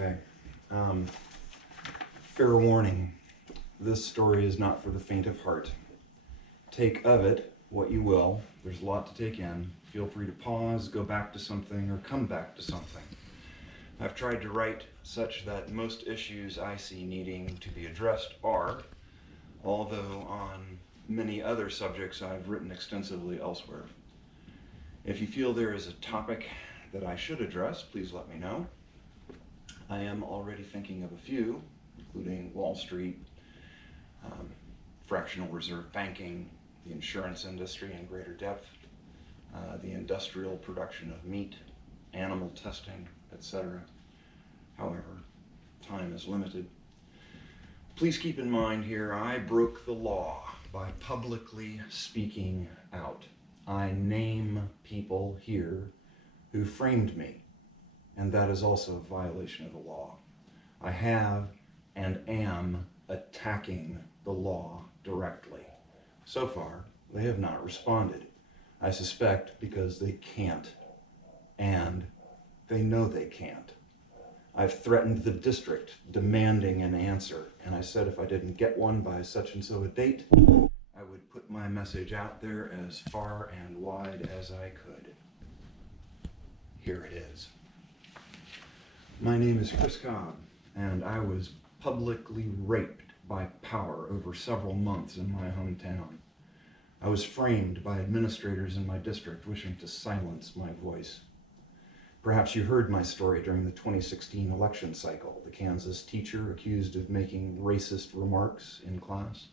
Okay. Fair warning, this story is not for the faint of heart. Take of it what you will. There's a lot to take in. Feel free to pause, go back to something, or come back to something. I've tried to write such that most issues I see needing to be addressed are, although on many other subjects I've written extensively elsewhere. If you feel there is a topic that I should address, please let me know. I am already thinking of a few, including Wall Street, fractional reserve banking, the insurance industry in greater depth, the industrial production of meat, animal testing, etc. However, time is limited. Please keep in mind here, I broke the law by publicly speaking out. I name people here who framed me, and that is also a violation of the law. I have and am attacking the law directly. So far, they have not responded. I suspect because they can't, and they know they can't. I've threatened the district, demanding an answer, and I said if I didn't get one by such and so a date, I would put my message out there as far and wide as I could. Here it is. My name is Cobb, and I was publicly raped by power over several months in my hometown. I was framed by administrators in my district wishing to silence my voice. Perhaps you heard my story during the 2016 election cycle, the Kansas teacher accused of making racist remarks in class.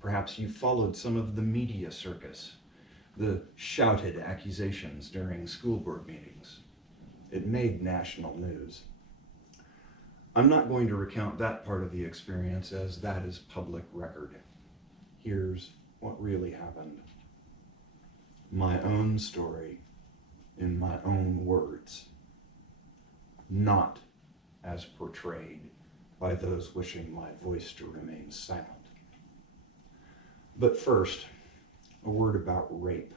Perhaps you followed some of the media circus, the shouted accusations during school board meetings. It made national news. I'm not going to recount that part of the experience, as that is public record. Here's what really happened. My own story in my own words, not as portrayed by those wishing my voice to remain silent. But first, a word about rape.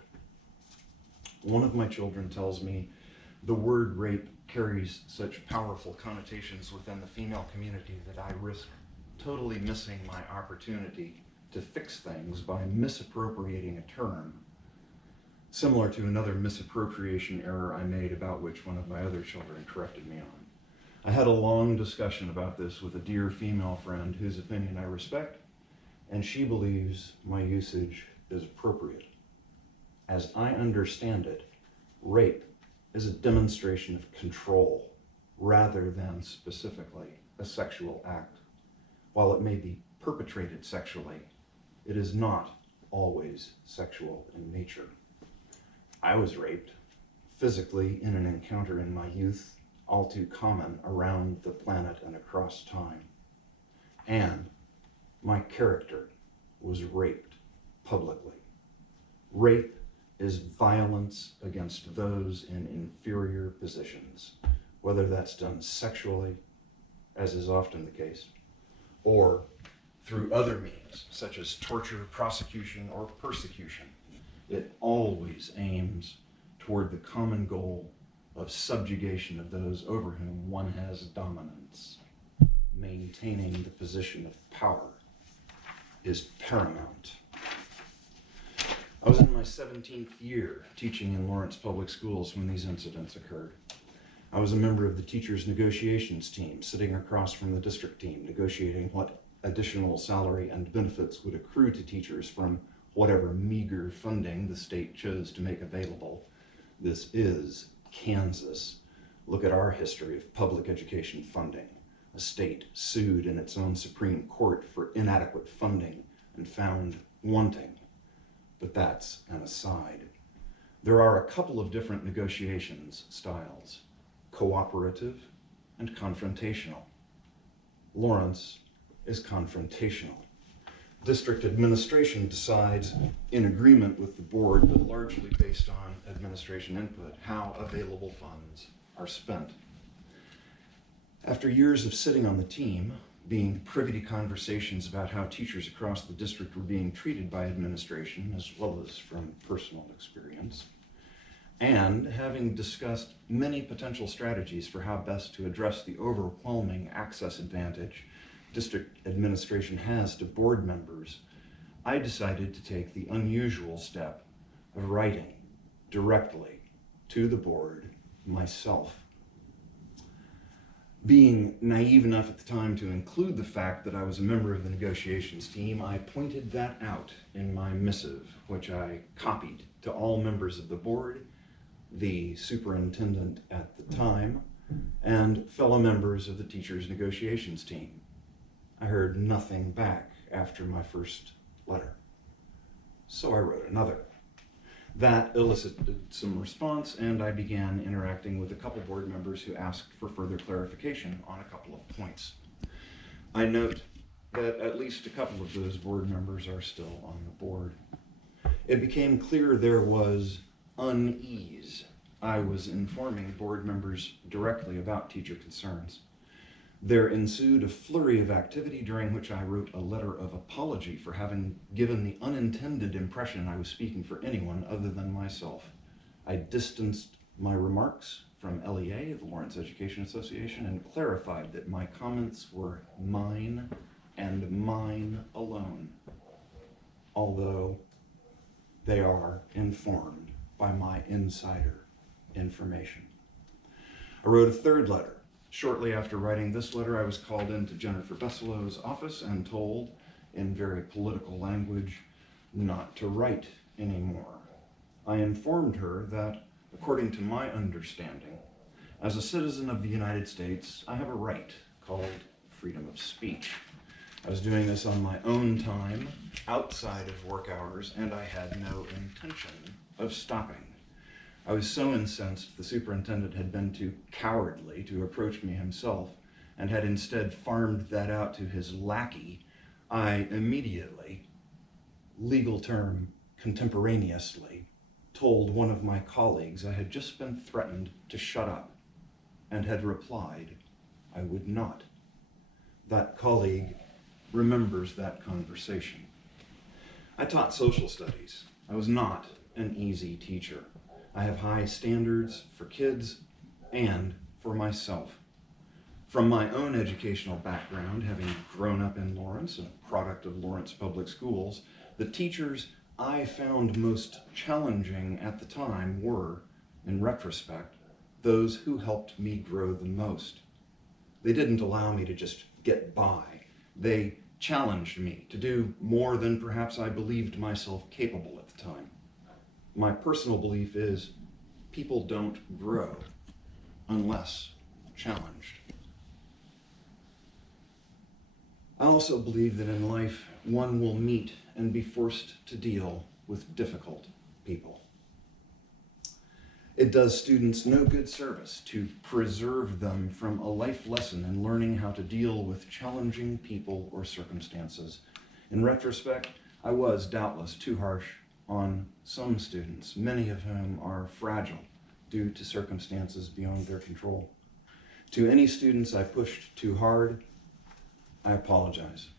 One of my children tells me the word rape carries such powerful connotations within the female community that I risk totally missing my opportunity to fix things by misappropriating a term, similar to another misappropriation error I made about which one of my other children corrected me on. I had a long discussion about this with a dear female friend whose opinion I respect, and she believes my usage is appropriate. As I understand it, rape is a demonstration of control rather than specifically a sexual act. While it may be perpetrated sexually, it is not always sexual in nature. I was raped physically in an encounter in my youth, all too common around the planet and across time. And my character was raped publicly. Rape is violence against those in inferior positions, whether that's done sexually, as is often the case, or through other means, such as torture, prosecution, or persecution. It always aims toward the common goal of subjugation of those over whom one has dominance. Maintaining the position of power is paramount. I was in my 17th year teaching in Lawrence Public Schools when these incidents occurred. I was a member of the teachers' negotiations team, sitting across from the district team, negotiating what additional salary and benefits would accrue to teachers from whatever meager funding the state chose to make available. This is Kansas. Look at our history of public education funding. A state sued in its own Supreme Court for inadequate funding and found wanting. But that's an aside. There are a couple of different negotiations styles, cooperative and confrontational. Lawrence is confrontational. District administration decides, in agreement with the board, but largely based on administration input, how available funds are spent. After years of sitting on the team, being privy to conversations about how teachers across the district were being treated by administration, as well as from personal experience, And having discussed many potential strategies for how best to address the overwhelming access advantage district administration has to board members, I decided to take the unusual step of writing directly to the board myself. Being naive enough at the time to include the fact that I was a member of the negotiations team, I pointed that out in my missive, which I copied to all members of the board, the superintendent at the time, and fellow members of the teachers' negotiations team. I heard nothing back after my first letter, so I wrote another. That elicited some response, and I began interacting with a couple board members who asked for further clarification on a couple of points. I note that at least a couple of those board members are still on the board. It became clear there was unease. I was informing board members directly about teacher concerns. There ensued a flurry of activity during which I wrote a letter of apology for having given the unintended impression I was speaking for anyone other than myself. I distanced my remarks from LEA, the Lawrence Education Association, and clarified that my comments were mine and mine alone, although they are informed by my insider information. I wrote a third letter. Shortly after writing this letter, I was called into Jennifer Besselow's office and told, in very political language, not to write anymore. I informed her that, according to my understanding, as a citizen of the United States, I have a right called freedom of speech. I was doing this on my own time, outside of work hours, and I had no intention of stopping. I was so incensed the superintendent had been too cowardly to approach me himself and had instead farmed that out to his lackey. I immediately, legal term contemporaneously, told one of my colleagues I had just been threatened to shut up and had replied I would not. That colleague remembers that conversation. I taught social studies. I was not an easy teacher. I have high standards for kids and for myself. From my own educational background, having grown up in Lawrence, a product of Lawrence Public Schools, the teachers I found most challenging at the time were, in retrospect, those who helped me grow the most. They didn't allow me to just get by. They challenged me to do more than perhaps I believed myself capable at the time. My personal belief is people don't grow unless challenged. I also believe that in life, one will meet and be forced to deal with difficult people. It does students no good service to preserve them from a life lesson in learning how to deal with challenging people or circumstances. In retrospect, I was doubtless too harsh on some students, many of whom are fragile due to circumstances beyond their control. To any students I pushed too hard, I apologize.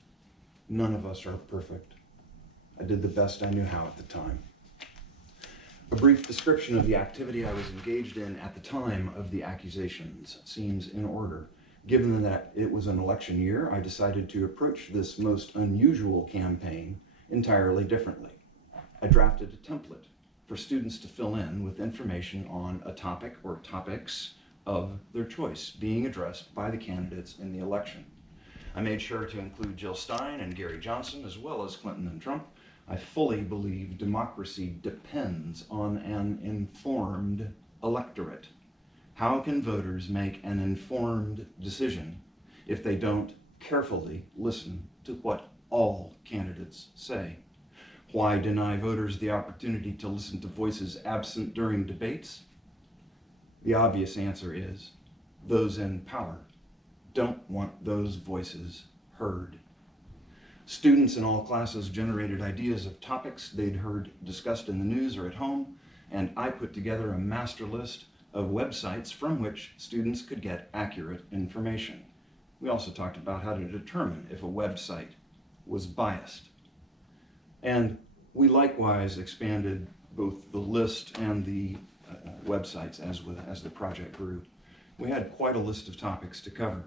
None of us are perfect. I did the best I knew how at the time. A brief description of the activity I was engaged in at the time of the accusations seems in order. Given that it was an election year, I decided to approach this most unusual campaign entirely differently. I drafted a template for students to fill in with information on a topic or topics of their choice being addressed by the candidates in the election. I made sure to include Jill Stein and Gary Johnson, as well as Clinton and Trump. I fully believe democracy depends on an informed electorate. How can voters make an informed decision if they don't carefully listen to what all candidates say? Why deny voters the opportunity to listen to voices absent during debates? The obvious answer is those in power don't want those voices heard. Students in all classes generated ideas of topics they'd heard discussed in the news or at home, and I put together a master list of websites from which students could get accurate information. We also talked about how to determine if a website was biased. And we likewise expanded both the list and the websites as the project grew. We had quite a list of topics to cover.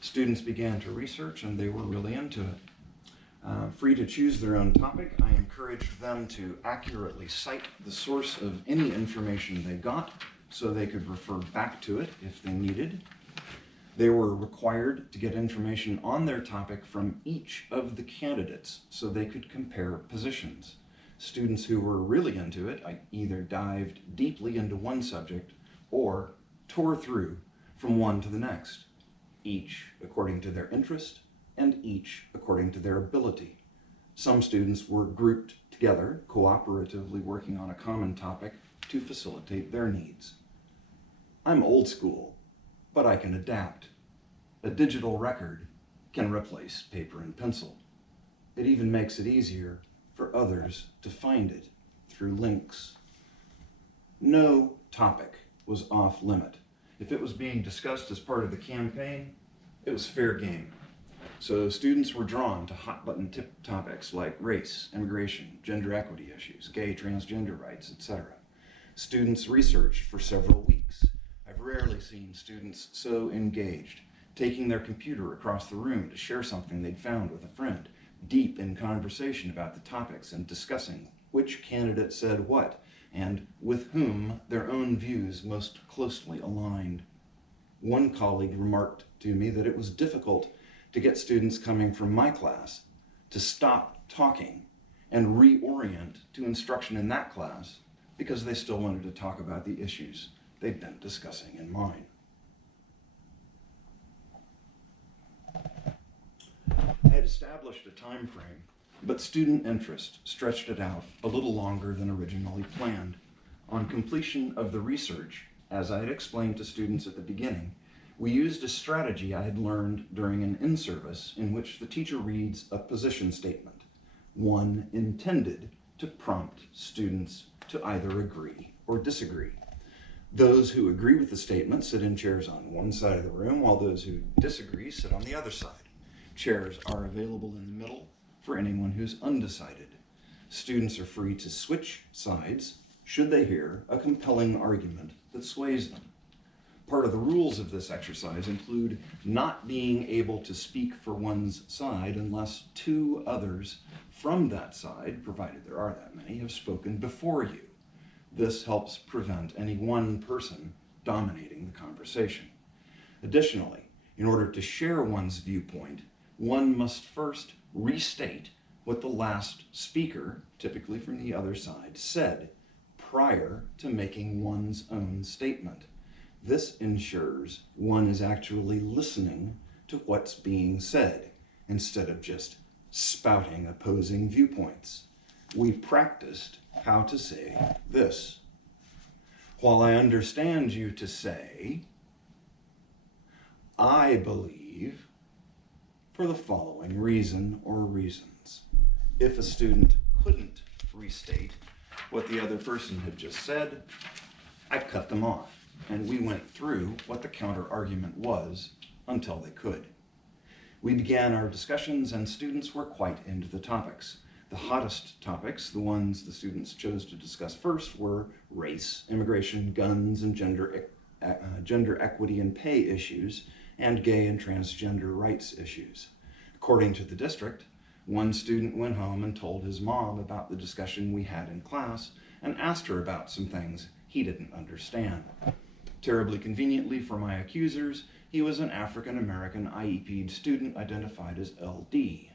Students began to research, and they were really into it. Free to choose their own topic, I encouraged them to accurately cite the source of any information they got so they could refer back to it if they needed. They were required to get information on their topic from each of the candidates so they could compare positions. Students who were really into it either dived deeply into one subject or tore through from one to the next, each according to their interest and each according to their ability. Some students were grouped together, cooperatively working on a common topic to facilitate their needs. I'm old school, but I can adapt. A digital record can replace paper and pencil. It even makes it easier for others to find it through links. No topic was off limit. If it was being discussed as part of the campaign, it was fair game. So students were drawn to hot-button topics like race, immigration, gender equity issues, gay, transgender rights, etc. Students researched for several weeks. I've rarely seen students so engaged, taking their computer across the room to share something they'd found with a friend, deep in conversation about the topics and discussing which candidate said what and with whom their own views most closely aligned. One colleague remarked to me that it was difficult to get students coming from my class to stop talking and reorient to instruction in that class because they still wanted to talk about the issues they'd been discussing in mine. I had established a time frame, but student interest stretched it out a little longer than originally planned. On completion of the research, as I had explained to students at the beginning, we used a strategy I had learned during an in-service in which the teacher reads a position statement, one intended to prompt students to either agree or disagree. Those who agree with the statement sit in chairs on one side of the room, while those who disagree sit on the other side. Chairs are available in the middle for anyone who's undecided. Students are free to switch sides should they hear a compelling argument that sways them. Part of the rules of this exercise include not being able to speak for one's side unless two others from that side, provided there are that many, have spoken before you. This helps prevent any one person dominating the conversation. Additionally, in order to share one's viewpoint, one must first restate what the last speaker, typically from the other side, said prior to making one's own statement. This ensures one is actually listening to what's being said instead of just spouting opposing viewpoints. We practiced how to say this. While I understand you to say, I believe for the following reason or reasons. If a student couldn't restate what the other person had just said, I cut them off, and we went through what the counter argument was until they could. We began our discussions, and students were quite into the topics. The hottest topics, the ones the students chose to discuss first, were race, immigration, guns, and gender equity and pay issues, and gay and transgender rights issues. According to the district, one student went home and told his mom about the discussion we had in class and asked her about some things he didn't understand. Terribly conveniently for my accusers, he was an African-American IEP student identified as LD.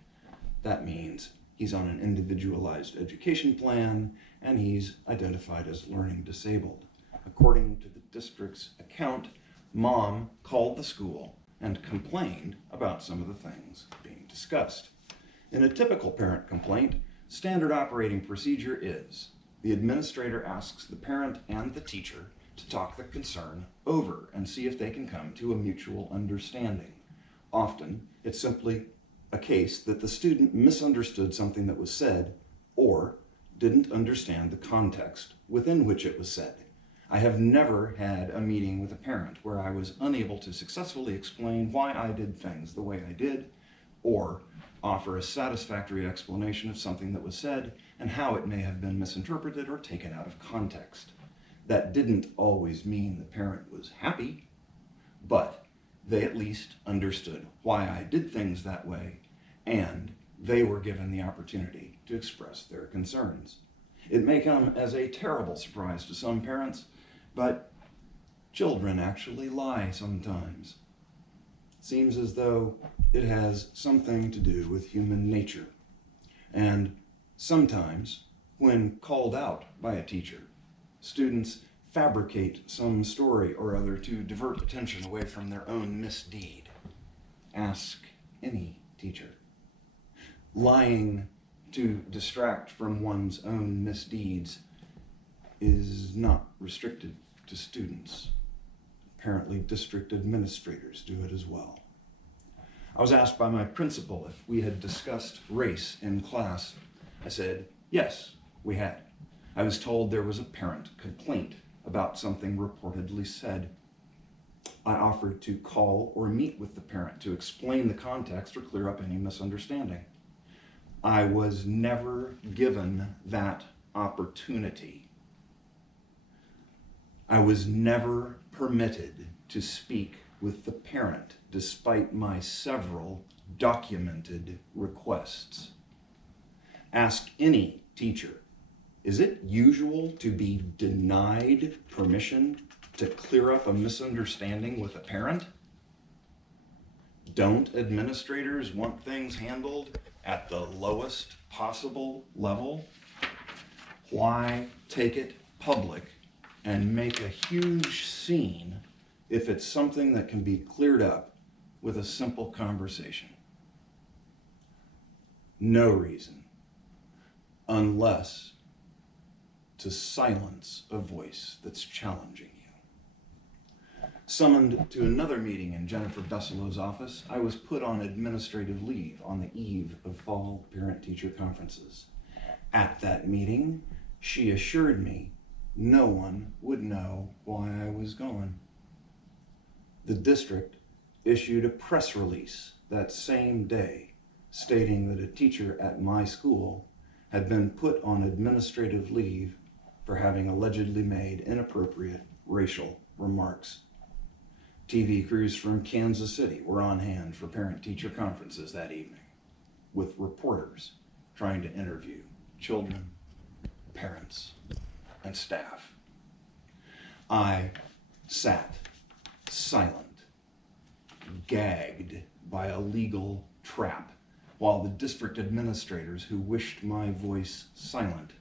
That means he's on an individualized education plan, and he's identified as learning disabled. According to the district's account, Mom called the school and complained about some of the things being discussed. In a typical parent complaint, standard operating procedure is the administrator asks the parent and the teacher to talk the concern over and see if they can come to a mutual understanding. Often, it's simply a case that the student misunderstood something that was said or didn't understand the context within which it was said. I have never had a meeting with a parent where I was unable to successfully explain why I did things the way I did, or offer a satisfactory explanation of something that was said and how it may have been misinterpreted or taken out of context. That didn't always mean the parent was happy, but they at least understood why I did things that way, and they were given the opportunity to express their concerns. It may come as a terrible surprise to some parents, but children actually lie sometimes. It seems as though it has something to do with human nature. And sometimes, when called out by a teacher, students fabricate some story or other to divert attention away from their own misdeed. Ask any teacher. Lying to distract from one's own misdeeds is not restricted to students. Apparently, district administrators do it as well. I was asked by my principal if we had discussed race in class. I said, yes, we had. I was told there was a parent complaint about something reportedly said. I offered to call or meet with the parent to explain the context or clear up any misunderstanding. I was never given that opportunity. I was never permitted to speak with the parent despite my several documented requests. Ask any teacher, is it usual to be denied permission to clear up a misunderstanding with a parent? Don't administrators want things handled at the lowest possible level? Why take it public and make a huge scene if it's something that can be cleared up with a simple conversation? No reason, unless to silence a voice that's challenging you. Summoned to another meeting in Jennifer Besselow's office, I was put on administrative leave on the eve of fall parent-teacher conferences. At that meeting, she assured me no one would know why I was gone. The district issued a press release that same day stating that a teacher at my school had been put on administrative leave for having allegedly made inappropriate racial remarks. TV crews from Kansas City were on hand for parent-teacher conferences that evening, with reporters trying to interview children, parents, and staff. I sat silent, gagged by a legal trap, while the district administrators who wished my voice silent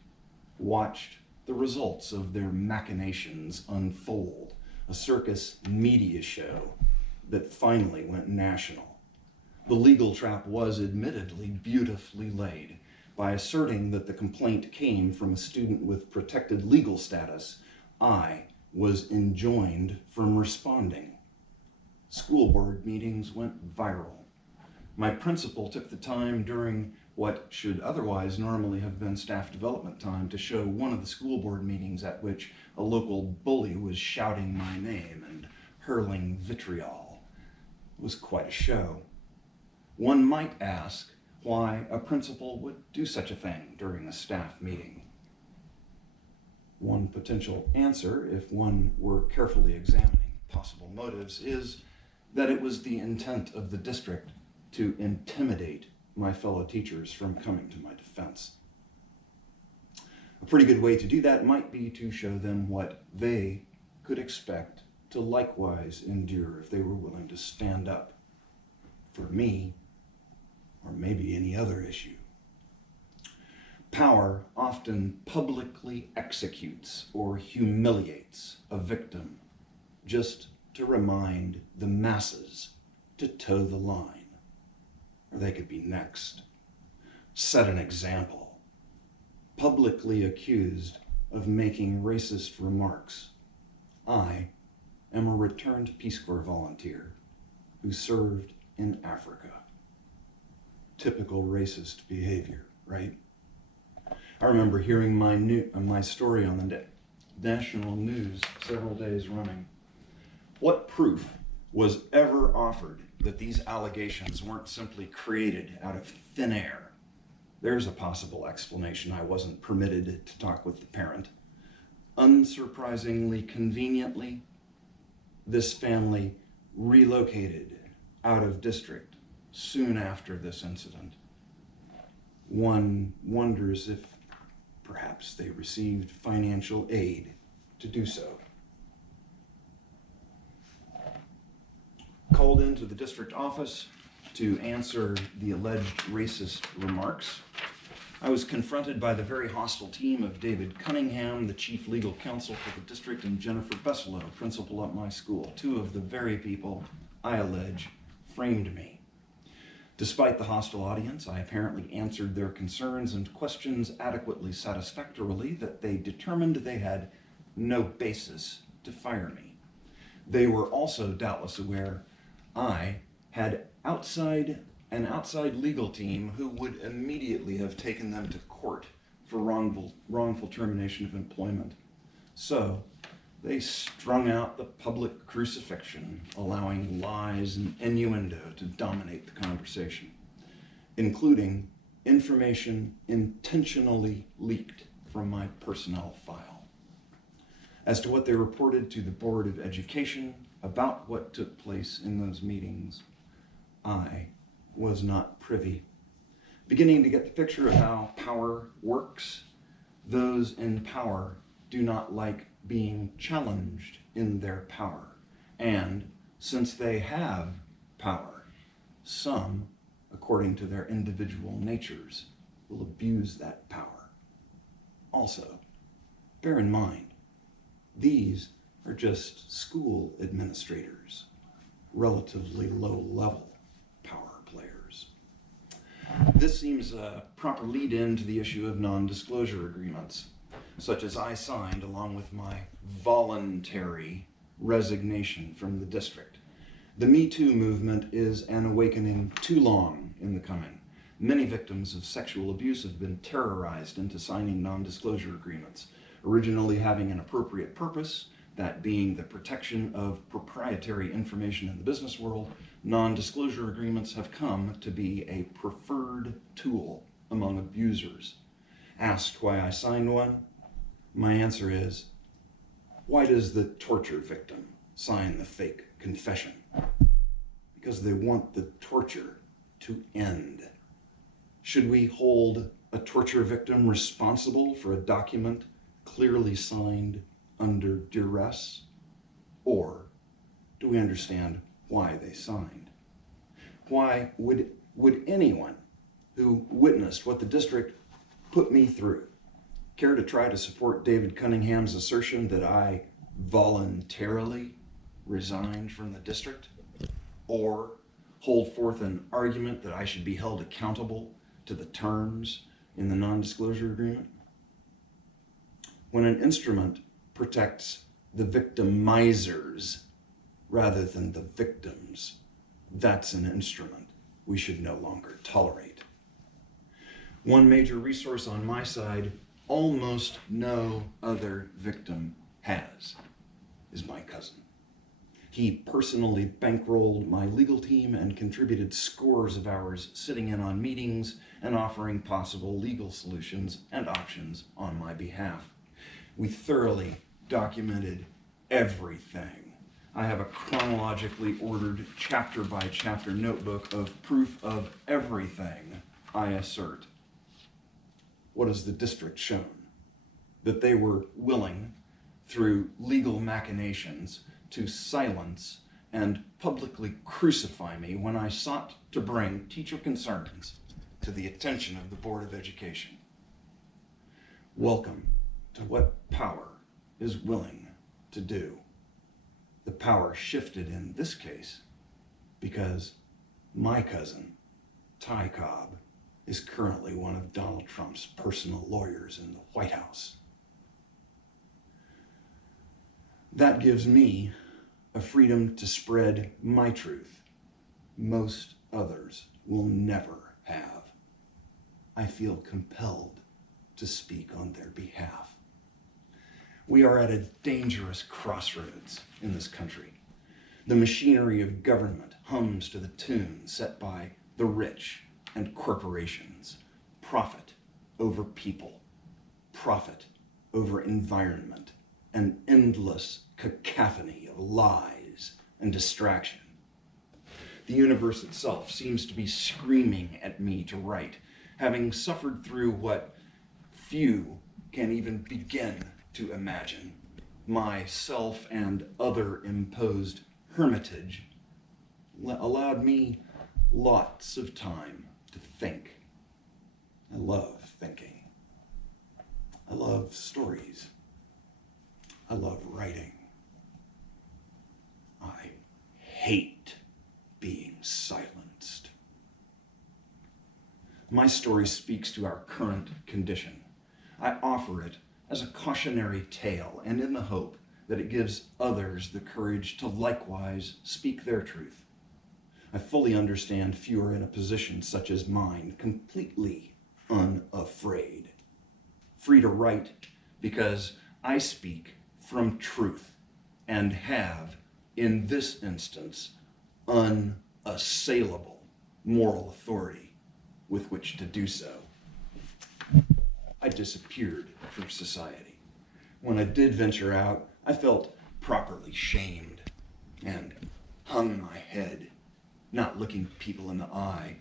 watched the results of their machinations unfold, a circus media show that finally went national. The legal trap was admittedly beautifully laid. By asserting that the complaint came from a student with protected legal status, I was enjoined from responding. School board meetings went viral. My principal took the time during what should otherwise normally have been staff development time to show one of the school board meetings at which a local bully was shouting my name and hurling vitriol. It was quite a show. One might ask why a principal would do such a thing during a staff meeting. One potential answer, if one were carefully examining possible motives, is that it was the intent of the district to intimidate my fellow teachers from coming to my defense. A pretty good way to do that might be to show them what they could expect to likewise endure if they were willing to stand up for me, or maybe any other issue. Power often publicly executes or humiliates a victim just to remind the masses to toe the line. Or they could be next. Set an example. Publicly accused of making racist remarks. I am a returned Peace Corps volunteer who served in Africa. Typical racist behavior, right? I remember hearing my story on the national news several days running. What proof was ever offered that these allegations weren't simply created out of thin air? There's a possible explanation. I wasn't permitted to talk with the parent. Unsurprisingly, conveniently, this family relocated out of district soon after this incident. One wonders if perhaps they received financial aid to do so. Called into the district office to answer the alleged racist remarks, I was confronted by the very hostile team of David Cunningham, the chief legal counsel for the district, and Jennifer Besselow, principal at my school, two of the very people I allege framed me. Despite the hostile audience, I apparently answered their concerns and questions adequately satisfactorily that they determined they had no basis to fire me. They were also doubtless aware I had an outside legal team who would immediately have taken them to court for wrongful termination of employment. So they strung out the public crucifixion, allowing lies and innuendo to dominate the conversation, including information intentionally leaked from my personnel file. As to what they reported to the Board of Education about what took place in those meetings, I was not privy. Beginning to get the picture of how power works, those in power do not like being challenged in their power. And since they have power, some, according to their individual natures, will abuse that power. Also, bear in mind, these are just school administrators, relatively low-level power players. This seems a proper lead-in to the issue of non-disclosure agreements, such as I signed along with my voluntary resignation from the district. The Me Too movement is an awakening too long in the coming. Many victims of sexual abuse have been terrorized into signing non-disclosure agreements, originally having an appropriate purpose, that being the protection of proprietary information in the business world. Non-disclosure agreements have come to be a preferred tool among abusers. Asked why I signed one, my answer is, why does the torture victim sign the fake confession? Because they want the torture to end. Should we hold a torture victim responsible for a document clearly signed under duress? Or do we understand why they signed? Why would anyone who witnessed what the district put me through care to try to support David Cunningham's assertion that I voluntarily resigned from the district? Or hold forth an argument that I should be held accountable to the terms in the non-disclosure agreement? When an instrument protects the victimizers rather than the victims, that's an instrument we should no longer tolerate. One major resource on my side almost no other victim has is my cousin. He personally bankrolled my legal team and contributed scores of hours sitting in on meetings and offering possible legal solutions and options on my behalf. We thoroughly documented everything. I have a chronologically ordered chapter-by-chapter notebook of proof of everything I assert. What has the district shown? That they were willing, through legal machinations, to silence and publicly crucify me when I sought to bring teacher concerns to the attention of the Board of Education. Welcome to what power is willing to do. The power shifted in this case because my cousin, Ty Cobb, is currently one of Donald Trump's personal lawyers in the White House. That gives me a freedom to spread my truth most others will never have. I feel compelled to speak on their behalf. We are at a dangerous crossroads in this country. The machinery of government hums to the tune set by the rich and corporations. Profit over people. Profit over environment an endless cacophony of lies and distraction. The universe itself seems to be screaming at me to write, having suffered through what few can even begin to imagine. My self and other imposed hermitage allowed me lots of time to think. I love thinking. I love stories. I love writing. I hate being silenced. My story speaks to our current condition. I offer it as a cautionary tale and in the hope that it gives others the courage to likewise speak their truth. I fully understand few are in a position such as mine, completely unafraid. Free to write because I speak from truth and have, in this instance, unassailable moral authority with which to do so. I disappeared from society. When I did venture out, I felt properly shamed and hung my head, not looking people in the eye.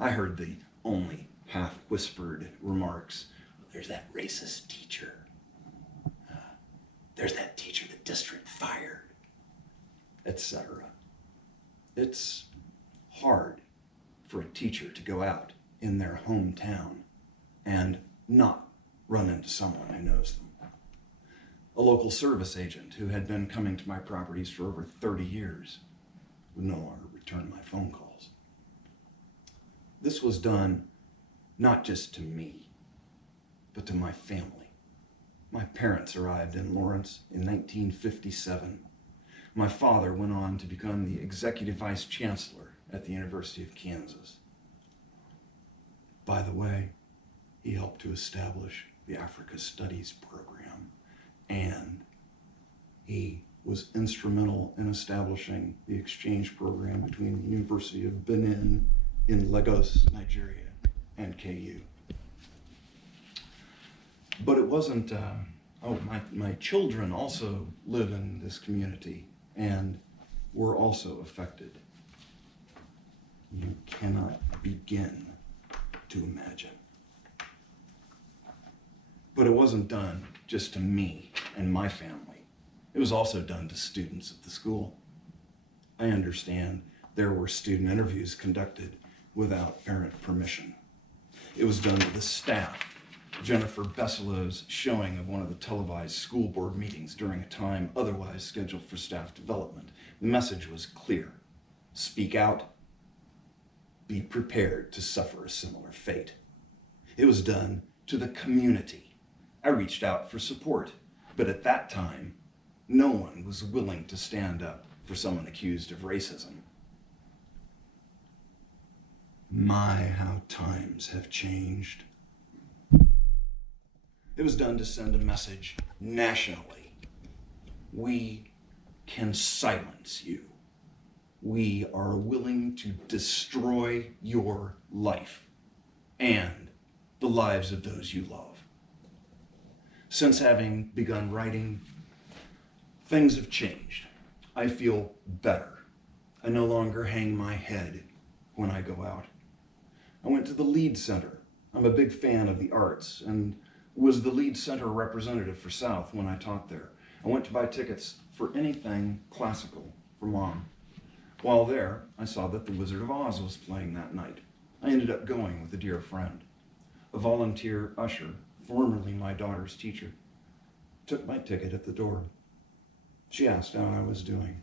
I heard the only half-whispered remarks. There's that racist teacher. There's that teacher the district fired, etc. It's hard for a teacher to go out in their hometown and not run into someone who knows them. A local service agent who had been coming to my properties for over 30 years would no longer return my phone calls. This was done not just to me, but to my family. My parents arrived in Lawrence in 1957. My father went on to become the executive vice chancellor at the University of Kansas. By the way, he helped to establish the Africa Studies program, and he was instrumental in establishing the exchange program between the University of Benin in Lagos, Nigeria, and KU. But it wasn't, my children also live in this community and were also affected. You cannot begin to imagine. But it wasn't done just to me and my family. It was also done to students at the school. I understand there were student interviews conducted without parent permission. It was done to the staff. Jennifer Besselow's showing of one of the televised school board meetings during a time otherwise scheduled for staff development. The message was clear. Speak out. Be prepared to suffer a similar fate. It was done to the community. I reached out for support, but at that time, no one was willing to stand up for someone accused of racism. My, how times have changed. It was done to send a message nationally. We can silence you. We are willing to destroy your life and the lives of those you love. Since having begun writing, things have changed. I feel better. I no longer hang my head when I go out. I went to the Lead Center. I'm a big fan of the arts and was the Lead Center representative for South when I taught there. I went to buy tickets for anything classical for Mom. While there, I saw that The Wizard of Oz was playing that night. I ended up going with a dear friend. A volunteer usher, formerly my daughter's teacher, took my ticket at the door. She asked how I was doing.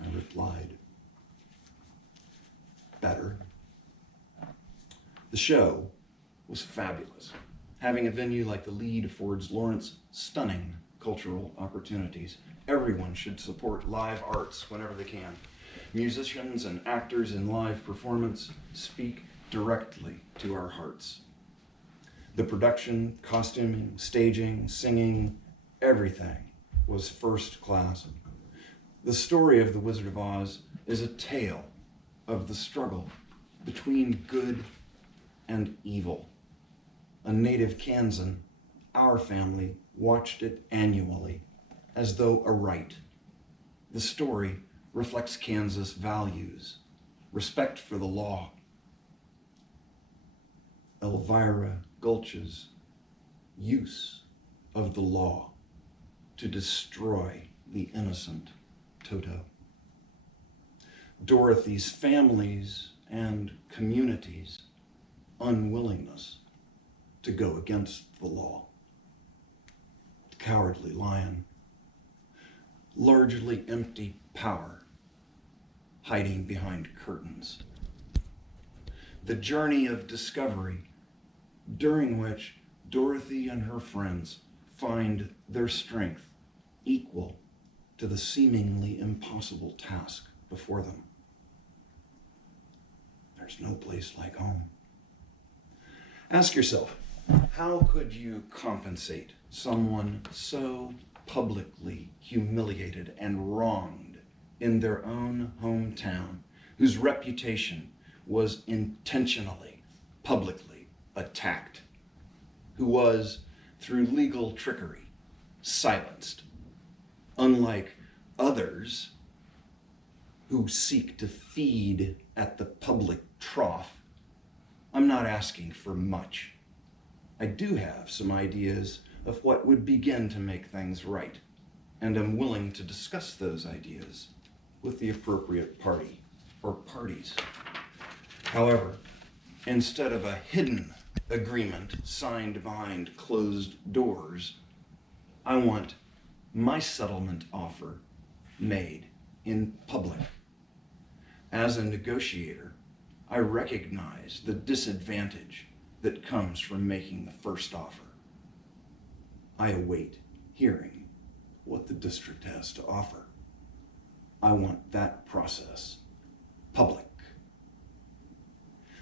I replied, better. The show was fabulous. Having a venue like the Lead affords Lawrence stunning cultural opportunities. Everyone should support live arts whenever they can. Musicians and actors in live performance speak directly to our hearts. The production, costuming, staging, singing, everything was first class. The story of The Wizard of Oz is a tale of the struggle between good and evil. A native Kansan, our family watched it annually as though a rite. The story reflects Kansas values, respect for the law. Elvira Gulch's use of the law to destroy the innocent Toto. Dorothy's family's and community's unwillingness to go against the law. The Cowardly Lion. Largely empty power hiding behind curtains. The journey of discovery during which Dorothy and her friends find their strength equal to the seemingly impossible task before them. There's no place like home. Ask yourself, how could you compensate someone so publicly humiliated and wronged in their own hometown, whose reputation was intentionally, publicly attacked, who was, through legal trickery, silenced, unlike others who seek to feed at the public trough? I'm not asking for much. I do have some ideas of what would begin to make things right, and I'm willing to discuss those ideas with the appropriate party or parties. However, instead of a hidden agreement signed behind closed doors, I want my settlement offer made in public. As a negotiator, I recognize the disadvantage that comes from making the first offer. I await hearing what the district has to offer. I want that process public.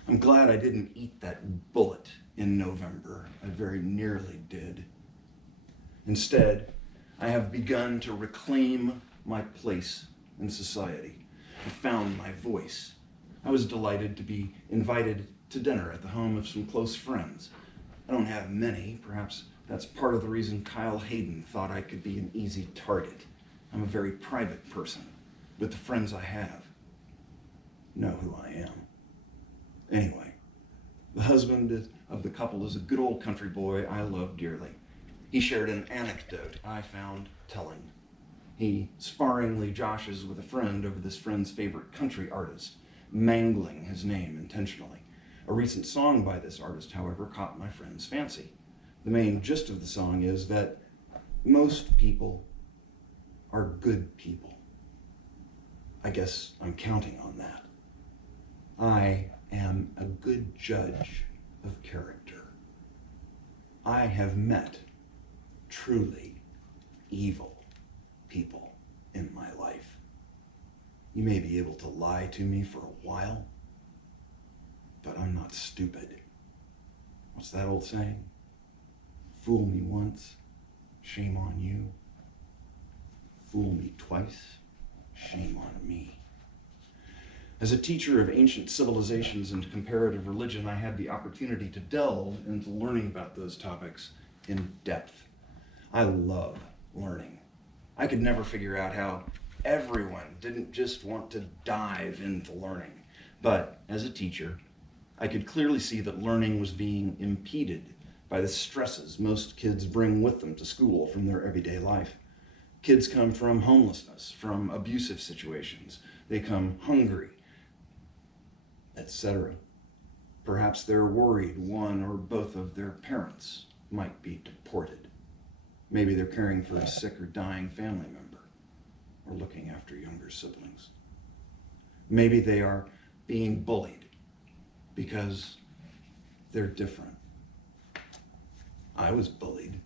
I'm glad I didn't eat that bullet in November. I very nearly did. Instead, I have begun to reclaim my place in society. I found my voice. I was delighted to be invited to dinner at the home of some close friends. I don't have many. Perhaps that's part of the reason Kyle Hayden thought I could be an easy target. I'm a very private person, but the friends I have know who I am. Anyway, the husband of the couple is a good old country boy I love dearly. He shared an anecdote I found telling. He sparringly joshes with a friend over this friend's favorite country artist, mangling his name intentionally. A recent song by this artist, however, caught my friend's fancy. The main gist of the song is that most people are good people. I guess I'm counting on that. I am a good judge of character. I have met truly evil people in my life. You may be able to lie to me for a while, but I'm not stupid. What's that old saying? Fool me once, shame on you. Fool me twice, shame on me. As a teacher of ancient civilizations and comparative religion, I had the opportunity to delve into learning about those topics in depth. I love learning. I could never figure out how everyone didn't just want to dive into learning. But as a teacher, I could clearly see that learning was being impeded by the stresses most kids bring with them to school from their everyday life. Kids come from homelessness, from abusive situations. They come hungry, etc. Perhaps they're worried one or both of their parents might be deported. Maybe they're caring for a sick or dying family member or looking after younger siblings. Maybe they are being bullied because they're different. I was bullied.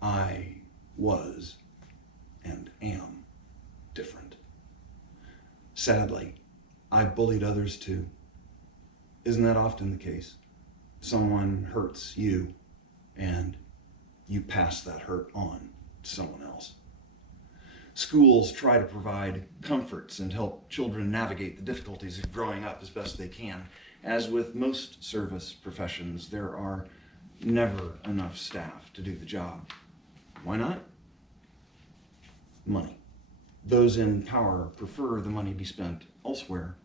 I was and am different. Sadly, I bullied others too. Isn't that often the case? Someone hurts you and you pass that hurt on to someone else. Schools try to provide comforts and help children navigate the difficulties of growing up as best they can. As with most service professions, there are never enough staff to do the job. Why not? Money. Those in power prefer the money be spent elsewhere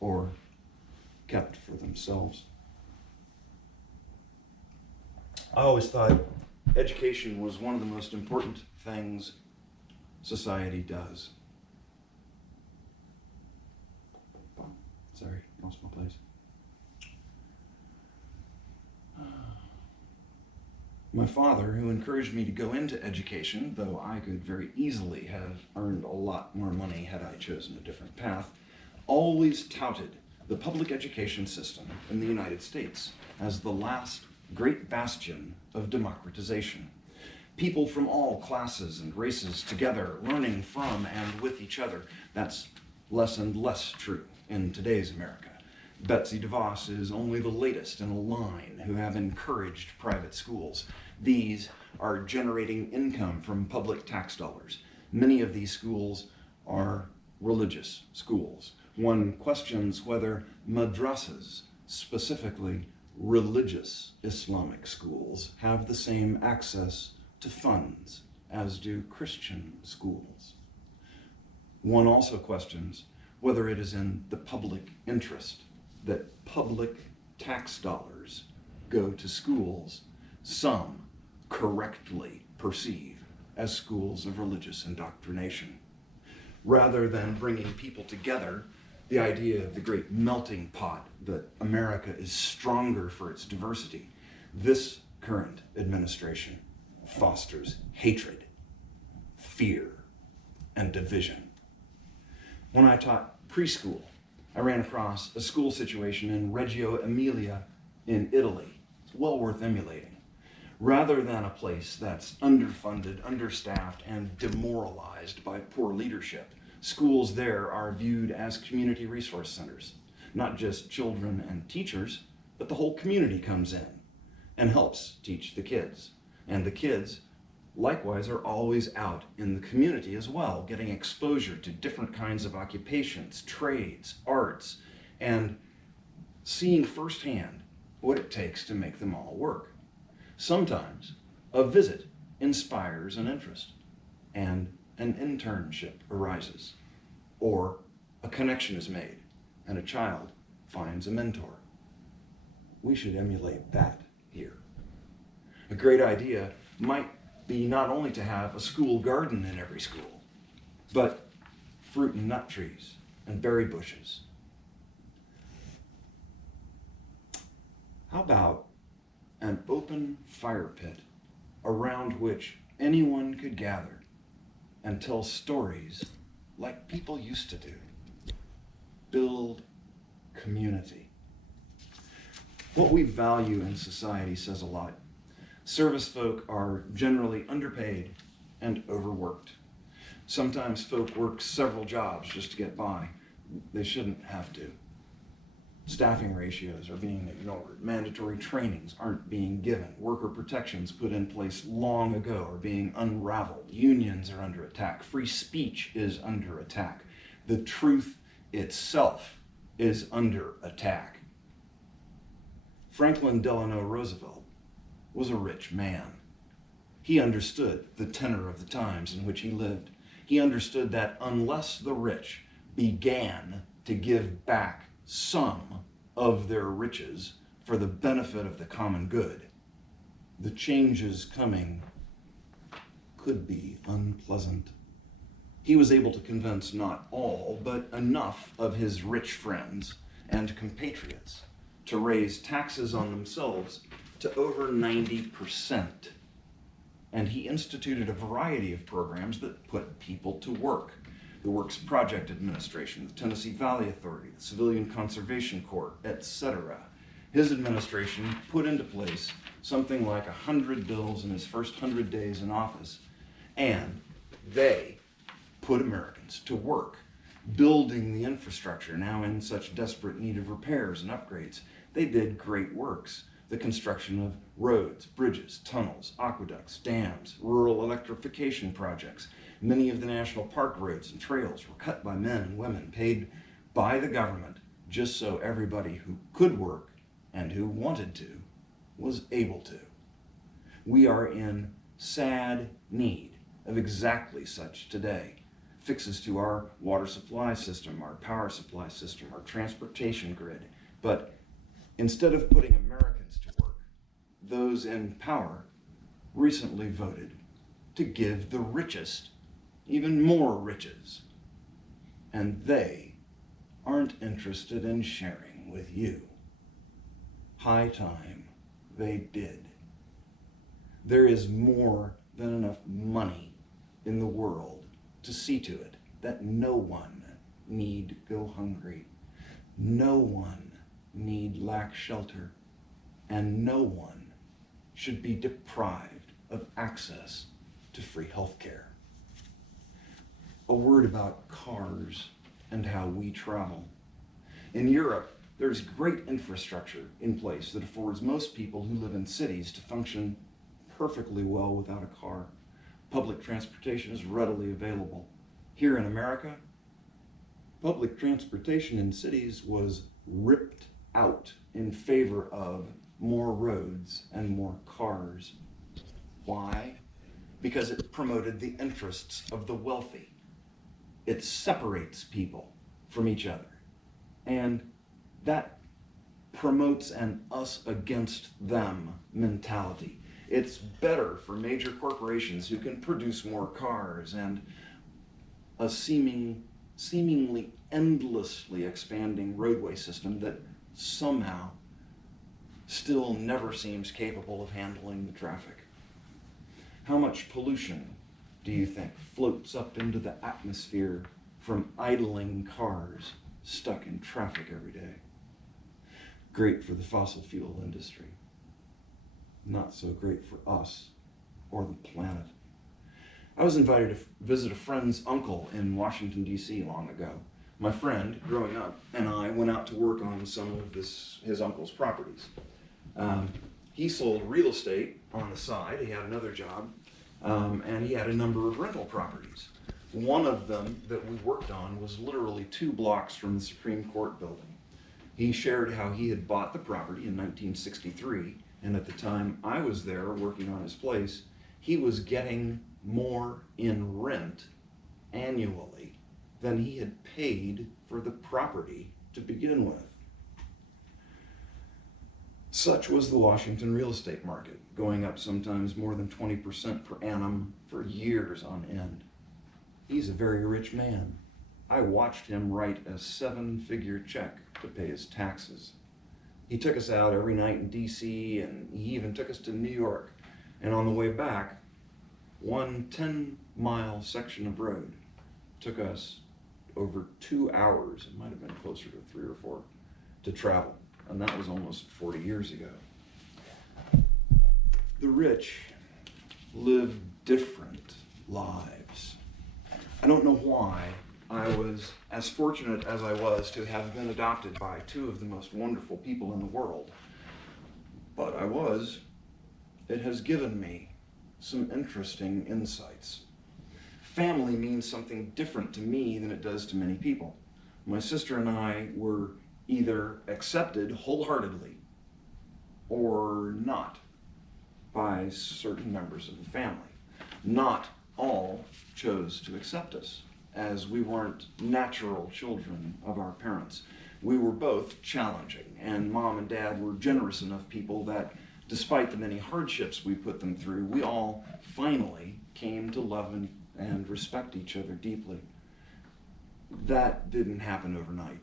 or kept for themselves. I always thought education was one of the most important things society does. Sorry, lost my place. My father, who encouraged me to go into education, though I could very easily have earned a lot more money had I chosen a different path, always touted the public education system in the United States as the last great bastion of democratization. People from all classes and races together, learning from and with each other. That's less and less true in today's America. Betsy DeVos is only the latest in a line who have encouraged private schools. These are generating income from public tax dollars. Many of these schools are religious schools. One questions whether madrasas, specifically religious Islamic schools, have the same access to funds as do Christian schools. One also questions whether it is in the public interest that public tax dollars go to schools some correctly perceive as schools of religious indoctrination. Rather than bringing people together, the idea of the great melting pot that America is stronger for its diversity, this current administration fosters hatred, fear, and division. When I taught preschool, I ran across a school situation in Reggio Emilia in Italy. It's well worth emulating. Rather than a place that's underfunded, understaffed, and demoralized by poor leadership, schools there are viewed as community resource centers. Not just children and teachers, but the whole community comes in and helps teach the kids. And the kids, likewise, are always out in the community as well, getting exposure to different kinds of occupations, trades, arts, and seeing firsthand what it takes to make them all work. Sometimes a visit inspires an interest, and an internship arises, or a connection is made, and a child finds a mentor. We should emulate that here. A great idea might be not only to have a school garden in every school, but fruit and nut trees and berry bushes. How about an open fire pit around which anyone could gather and tell stories like people used to do? Build community. What we value in society says a lot. Service folk are generally underpaid and overworked. Sometimes folk work several jobs just to get by. They shouldn't have to. Staffing ratios are being ignored. Mandatory trainings aren't being given. Worker protections put in place long ago are being unraveled. Unions are under attack. Free speech is under attack. The truth itself is under attack. Franklin Delano Roosevelt was a rich man. He understood the tenor of the times in which he lived. He understood that unless the rich began to give back some of their riches for the benefit of the common good, the changes coming could be unpleasant. He was able to convince not all, but enough of his rich friends and compatriots to raise taxes on themselves to over 90%. And he instituted a variety of programs that put people to work. The Works Project Administration, the Tennessee Valley Authority, the Civilian Conservation Corps, etc. His administration put into place something like 100 bills in his first 100 days in office, and they put Americans to work, building the infrastructure now in such desperate need of repairs and upgrades. They did great works. The construction of roads, bridges, tunnels, aqueducts, dams, rural electrification projects. Many of the national park roads and trails were cut by men and women paid by the government just so everybody who could work and who wanted to was able to. We are in sad need of exactly such today. Fixes to our water supply system, our power supply system, our transportation grid. But instead of putting Americans to work, those in power recently voted to give the richest even more riches. And they aren't interested in sharing with you. High time they did. There is more than enough money in the world to see to it that no one need go hungry, no one need lack shelter, and no one should be deprived of access to free health care. A word about cars and how we travel. In Europe, there's great infrastructure in place that affords most people who live in cities to function perfectly well without a car. Public transportation is readily available. Here in America, public transportation in cities was ripped out in favor of more roads and more cars. Why? Because it promoted the interests of the wealthy. It separates people from each other. And that promotes an us against them mentality. It's better for major corporations who can produce more cars and a seemingly endlessly expanding roadway system that somehow still never seems capable of handling the traffic. How much pollution do you think floats up into the atmosphere from idling cars stuck in traffic every day? Great for the fossil fuel industry. Not so great for us or the planet. I was invited to visit a friend's uncle in Washington, D.C. long ago. My friend, growing up, and I went out to work on some of his uncle's properties. He sold real estate on the side. He had another job, and he had a number of rental properties. One of them that we worked on was literally 2 blocks from the Supreme Court building. He shared how he had bought the property in 1963, and at the time I was there working on his place, he was getting more in rent annually than he had paid for the property to begin with. Such was the Washington real estate market, going up sometimes more than 20% per annum for years on end. He's a very rich man. I watched him write a 7-figure check to pay his taxes. He took us out every night in DC, and he even took us to New York. And on the way back, one 10-mile section of road took us over 2 hours, it might have been closer to 3 or 4, to travel. And that was almost 40 years ago. The rich live different lives. I don't know why I was as fortunate as I was to have been adopted by 2 of the most wonderful people in the world. But I was. It has given me some interesting insights. Family means something different to me than it does to many people. My sister and I were either accepted wholeheartedly or not by certain members of the family. Not all chose to accept us, as we weren't natural children of our parents. We were both challenging, and Mom and Dad were generous enough people that despite the many hardships we put them through, we all finally came to love and respect each other deeply. That didn't happen overnight.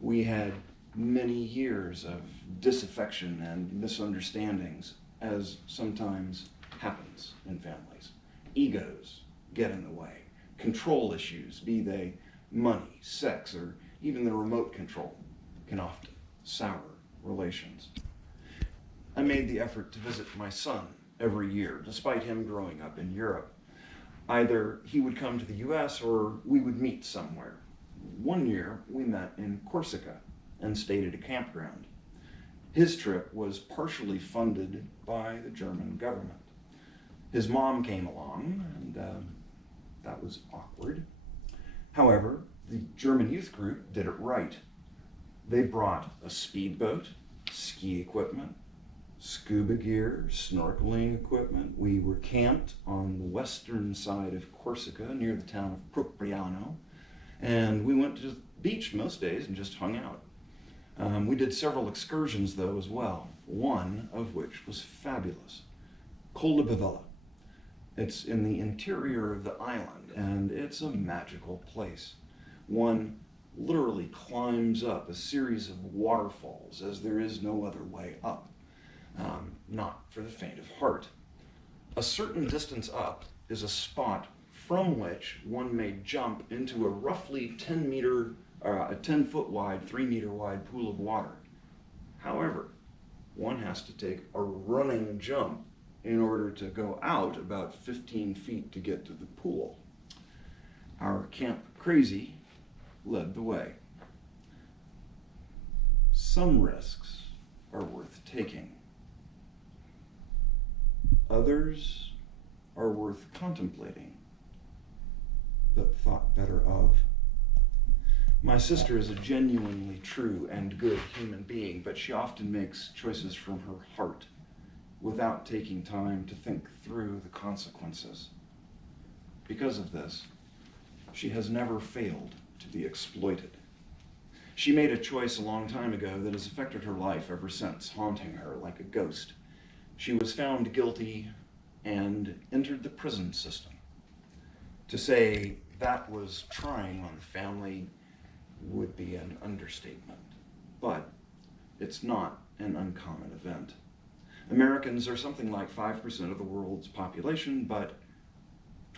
We had many years of disaffection and misunderstandings, as sometimes happens in families. Egos get in the way. Control issues, be they money, sex, or even the remote control, can often sour relations. I made the effort to visit my son every year, despite him growing up in Europe. Either he would come to the US or we would meet somewhere. One year we met in Corsica and stayed at a campground. His trip was partially funded by the German government. His mom came along, and that was awkward. However, the German youth group did it right. They brought a speedboat, ski equipment, scuba gear, snorkeling equipment. We were camped on the western side of Corsica near the town of Propriano, and we went to the beach most days and just hung out. We did several excursions though as well, one of which was fabulous. Col de Bavella. It's in the interior of the island, and it's a magical place. One literally climbs up a series of waterfalls as there is no other way up. Not for the faint of heart. A certain distance up is a spot from which one may jump into a roughly 10 foot wide, 3 meter wide pool of water. However, one has to take a running jump in order to go out about 15 feet to get to the pool. Our Camp Crazy led the way. Some risks are worth taking. Others are worth contemplating, but thought better of. My sister is a genuinely true and good human being, but she often makes choices from her heart without taking time to think through the consequences. Because of this, she has never failed to be exploited. She made a choice a long time ago that has affected her life ever since, haunting her like a ghost. She was found guilty and entered the prison system. To say that was trying on the family would be an understatement, but it's not an uncommon event. Americans are something like 5% of the world's population, but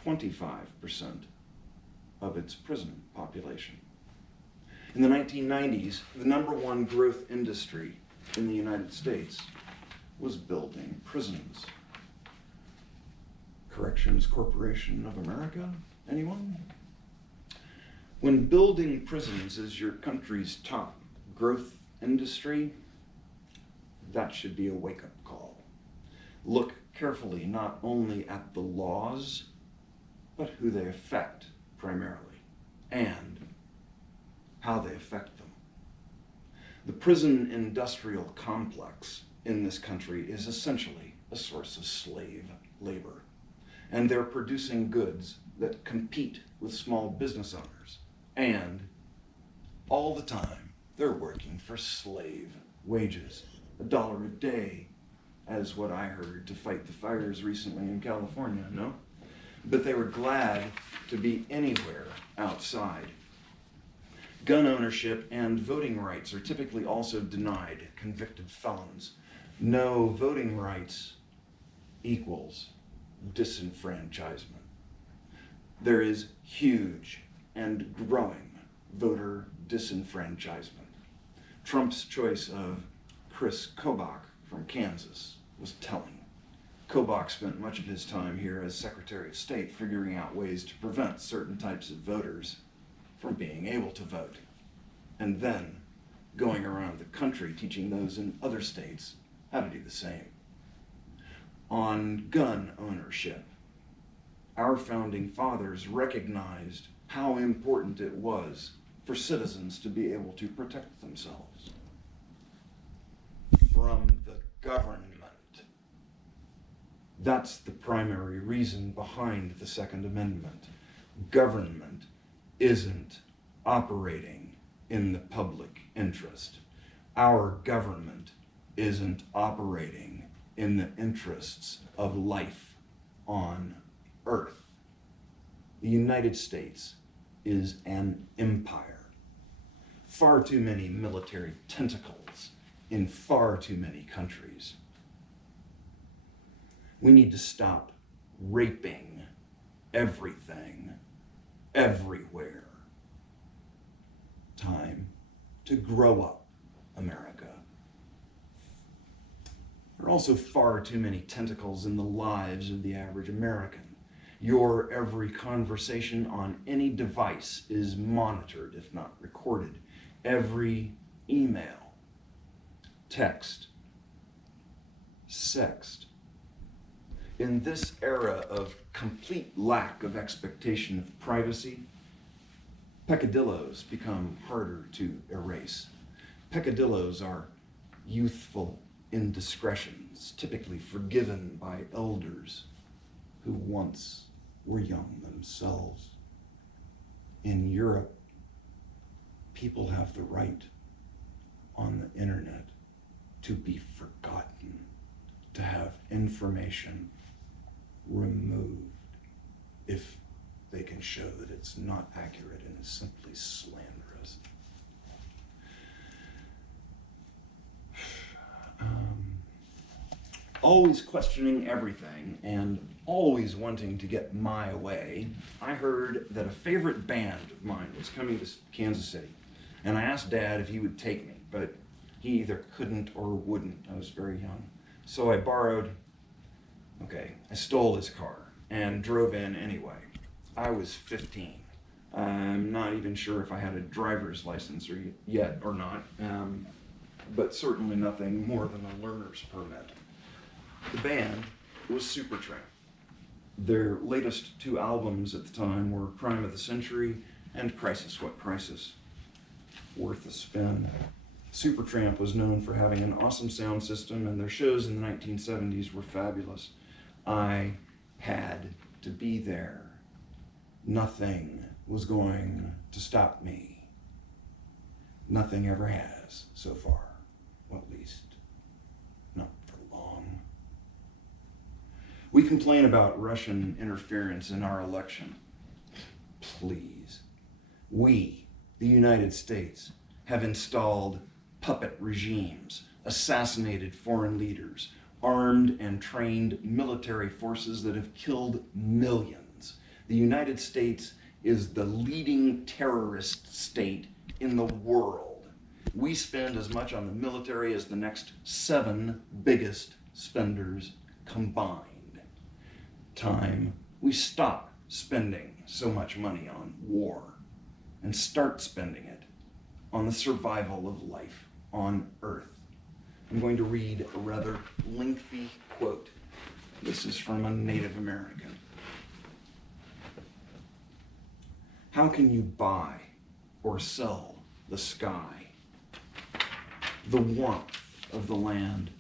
25% of its prison population. In the 1990s, the #1 growth industry in the United States was building prisons. Corrections Corporation of America, anyone? When building prisons is your country's top growth industry, that should be a wake-up call. Look carefully not only at the laws, but who they affect primarily, and how they affect them. The prison industrial complex in this country is essentially a source of slave labor, and they're producing goods that compete with small business owners, and all the time they're working for slave wages. $1 a day, as what I heard to fight the fires recently in California, no? But they were glad to be anywhere outside. Gun ownership and voting rights are typically also denied convicted felons. No voting rights equals disenfranchisement. There is huge and growing voter disenfranchisement. Trump's choice of Chris Cobb from Kansas was telling. Cobb spent much of his time here as Secretary of State figuring out ways to prevent certain types of voters from being able to vote, and then going around the country teaching those in other states how to do the same. On gun ownership, our founding fathers recognized how important it was for citizens to be able to protect themselves from the government. That's the primary reason behind the Second Amendment. Government isn't operating in the public interest. Our government isn't operating in the interests of life on Earth. The United States is an empire. Far too many military tentacles in far too many countries. We need to stop raping everything, everywhere. Time to grow up, America. There are also far too many tentacles in the lives of the average American. Your every conversation on any device is monitored, if not recorded. Every email, text, sext. In this era of complete lack of expectation of privacy, pecadilloes become harder to erase. Pecadilloes are youthful indiscretions, typically forgiven by elders who once were young themselves. In Europe, people have the right on the internet to be forgotten, to have information removed if they can show that it's not accurate and is simply slanderous. Always questioning everything and always wanting to get my way, I heard that a favorite band of mine was coming to Kansas City. And I asked Dad if he would take me, but he either couldn't or wouldn't. I was very young. So I stole his car and drove in anyway. I was 15. I'm not even sure if I had a driver's license yet or not, but certainly nothing more than a learner's permit. The band was Supertramp. Their latest 2 albums at the time were Crime of the Century and Crisis What Crisis. Worth a spin. Supertramp was known for having an awesome sound system, and their shows in the 1970s were fabulous. I had to be there. Nothing was going to stop me. Nothing ever has so far, well, at least not for long. We complain about Russian interference in our election. Please. We, the United States, have installed puppet regimes, assassinated foreign leaders, armed and trained military forces that have killed millions. The United States is the leading terrorist state in the world. We spend as much on the military as the next 7 biggest spenders combined. Time we stop spending so much money on war and start spending it on the survival of life on Earth. I'm going to read a rather lengthy quote. This is from a Native American. How can you buy or sell the sky, the warmth of the land?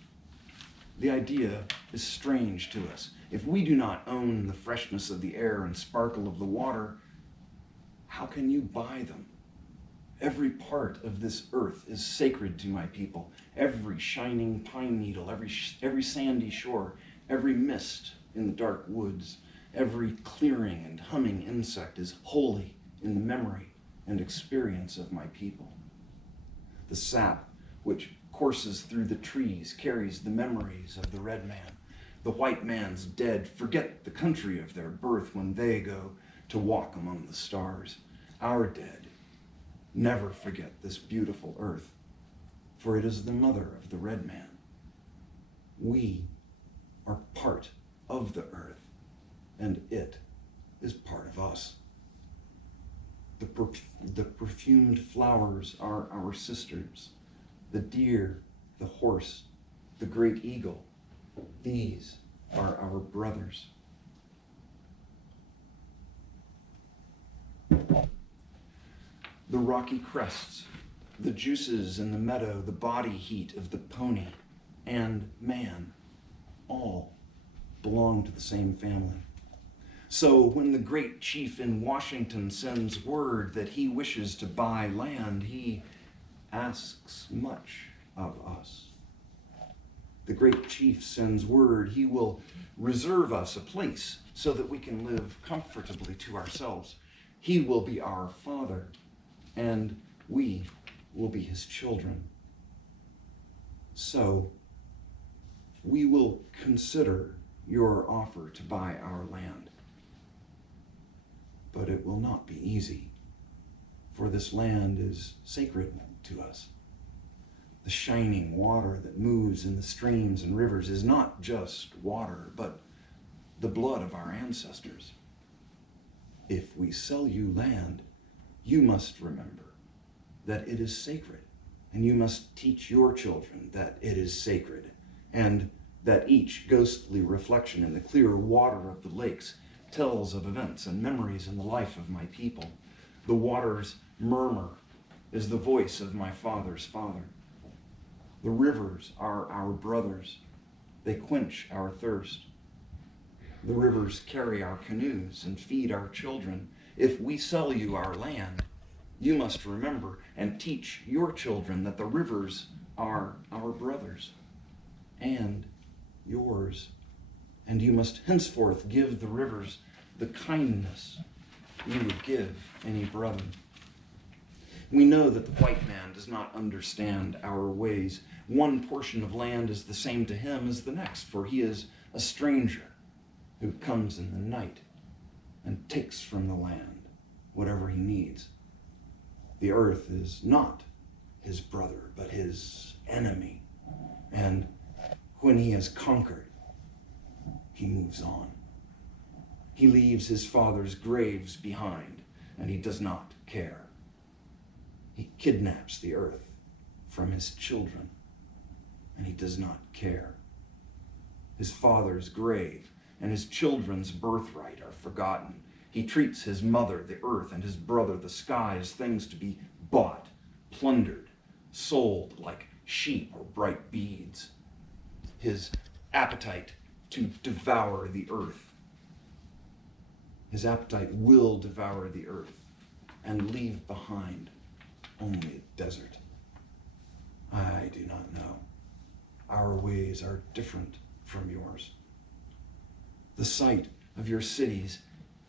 The idea is strange to us. If we do not own the freshness of the air and sparkle of the water, how can you buy them? Every part of this earth is sacred to my people. Every shining pine needle, every sandy shore, every mist in the dark woods, every clearing and humming insect is holy in the memory and experience of my people. The sap which courses through the trees carries the memories of the red man. The white man's dead forget the country of their birth when they go to walk among the stars. Our dead never forget this beautiful earth, for it is the mother of the red man. We are part of the earth, and it is part of us. The perfumed flowers are our sisters, the deer, the horse, the great eagle. These are our brothers. The rocky crests, the juices in the meadow, the body heat of the pony and man, all belong to the same family. So when the great chief in Washington sends word that he wishes to buy land, he asks much of us. The great chief sends word he will reserve us a place so that we can live comfortably to ourselves. He will be our father, and we will be his children. So we will consider your offer to buy our land. But it will not be easy, for this land is sacred to us. The shining water that moves in the streams and rivers is not just water, but the blood of our ancestors. If we sell you land, you must remember that it is sacred, and you must teach your children that it is sacred, and that each ghostly reflection in the clear water of the lakes tells of events and memories in the life of my people. The water's murmur is the voice of my father's father. The rivers are our brothers. They quench our thirst. The rivers carry our canoes and feed our children. If we sell you our land, you must remember and teach your children that the rivers are our brothers and yours. And you must henceforth give the rivers the kindness you would give any brother. We know that the white man does not understand our ways. One portion of land is the same to him as the next, for he is a stranger who comes in the night and takes from the land whatever he needs. The earth is not his brother, but his enemy. And when he has conquered, he moves on. He leaves his father's graves behind, and he does not care. He kidnaps the earth from his children, and he does not care. His father's grave and his children's birthright are forgotten. He treats his mother, the earth, and his brother, the sky, as things to be bought, plundered, sold like sheep or bright beads. His appetite to devour the earth. His appetite will devour the earth and leave behind only a desert. I do not know. Our ways are different from yours. The sight of your cities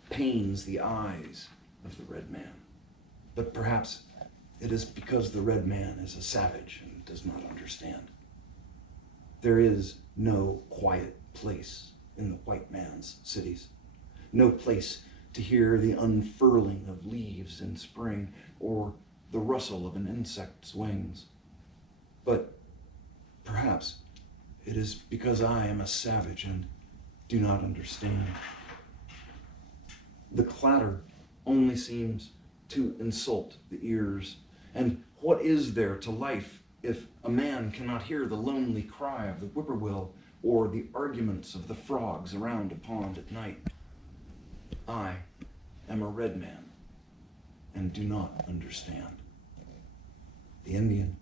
pains the eyes of the red man. But perhaps it is because the red man is a savage and does not understand. There is no quiet place in the white man's cities. No place to hear the unfurling of leaves in spring or the rustle of an insect's wings. But perhaps it is because I am a savage and do not understand. The clatter only seems to insult the ears. And what is there to life if a man cannot hear the lonely cry of the whippoorwill or the arguments of the frogs around a pond at night? I am a red man and do not understand. The Indian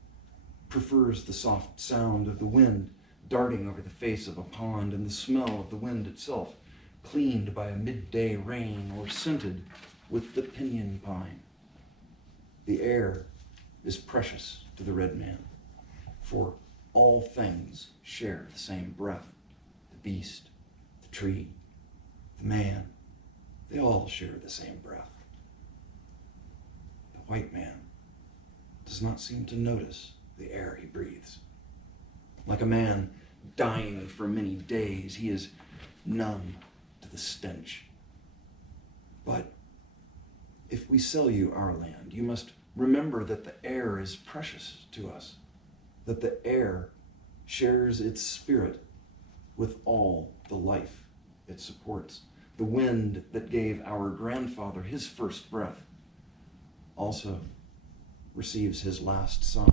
prefers the soft sound of the wind darting over the face of a pond and the smell of the wind itself, cleaned by a midday rain or scented with the pinyon pine. The air is precious to the red man, for all things share the same breath. The beast, the tree, the man, they all share the same breath. The white man does not seem to notice the air he breathes. Like a man dying for many days, he is numb to the stench. But if we sell you our land, you must remember that the air is precious to us, that the air shares its spirit with all the life it supports. The wind that gave our grandfather his first breath also receives his last sigh.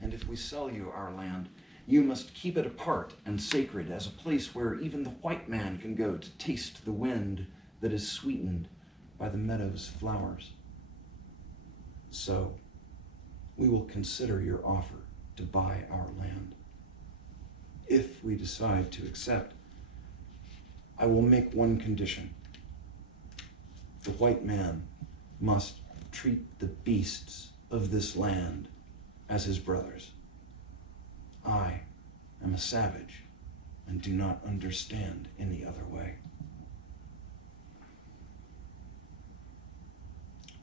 And if we sell you our land, you must keep it apart and sacred as a place where even the white man can go to taste the wind that is sweetened by the meadow's flowers. So, we will consider your offer to buy our land. If we decide to accept, I will make one condition. The white man must treat the beasts of this land as his brothers. I am a savage and do not understand any other way.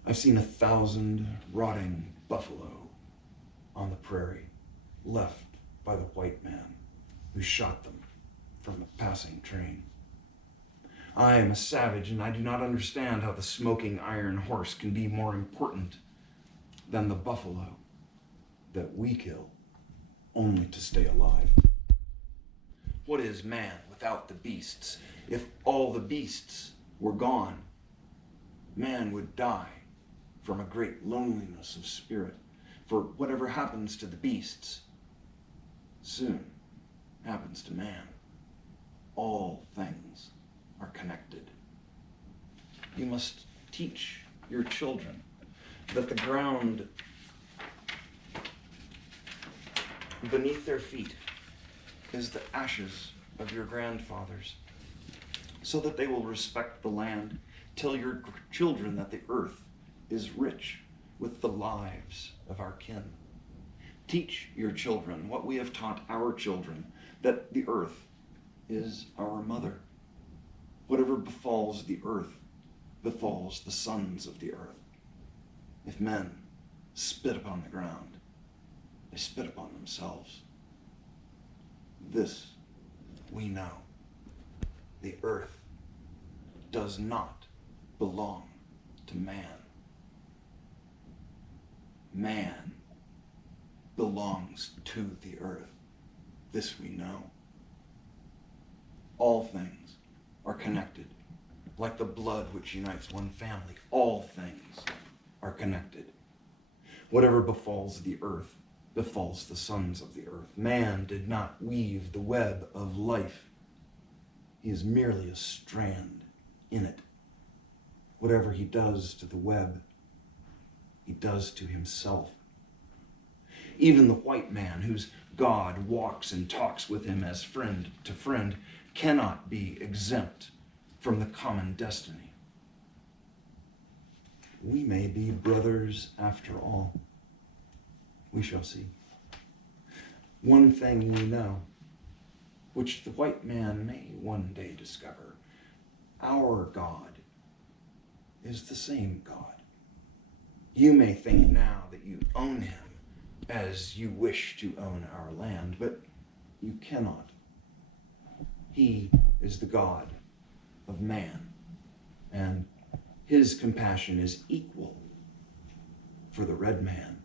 I've seen 1,000 rotting buffalo on the prairie, left by the white man who shot them from a passing train. I am a savage, and I do not understand how the smoking iron horse can be more important than the buffalo that we kill only to stay alive. What is man without the beasts? If all the beasts were gone, man would die from a great loneliness of spirit. For whatever happens to the beasts soon happens to man. All things are connected. You must teach your children that the ground Beneath their feet is the ashes of your grandfathers, so that they will respect the land. Tell your children that the earth is rich with the lives of our kin. Teach your children what we have taught our children, that the earth is our mother. Whatever befalls the earth befalls the sons of the earth. If men spit upon the ground, they spit upon themselves. This we know. The earth does not belong to man. Man belongs to the earth. This we know. All things are connected, like the blood which unites one family. All things are connected. Whatever befalls the earth befalls the sons of the earth. Man did not weave the web of life. He is merely a strand in it. Whatever he does to the web, he does to himself. Even the white man, whose God walks and talks with him as friend to friend, cannot be exempt from the common destiny. We may be brothers after all. We shall see. One thing we know, which the white man may one day discover: our God is the same God. You may think now that you own him as you wish to own our land, but you cannot. He is the God of man, and his compassion is equal for the red man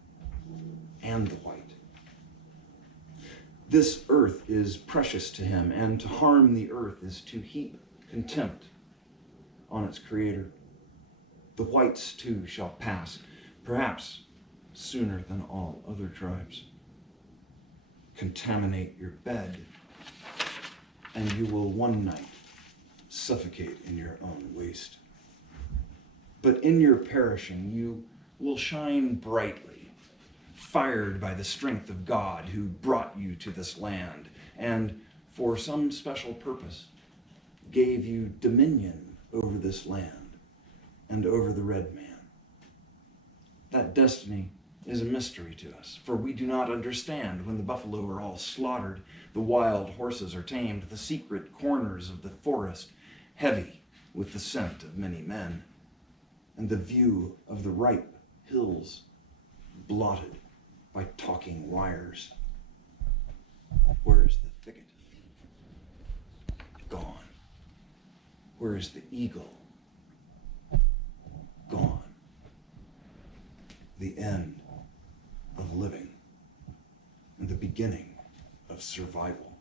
and the white. This earth is precious to him, and to harm the earth is to heap contempt on its creator. The whites too shall pass, perhaps sooner than all other tribes. Contaminate your bed, and you will one night suffocate in your own waste. But in your perishing, you will shine brightly, fired by the strength of God who brought you to this land, and for some special purpose gave you dominion over this land and over the red man. That destiny is a mystery to us, for we do not understand when the buffalo are all slaughtered, the wild horses are tamed, the secret corners of the forest heavy with the scent of many men, and the view of the ripe hills blotted by talking wires. Where is the thicket? Gone. Where is the eagle? Gone. The end of living and the beginning of survival.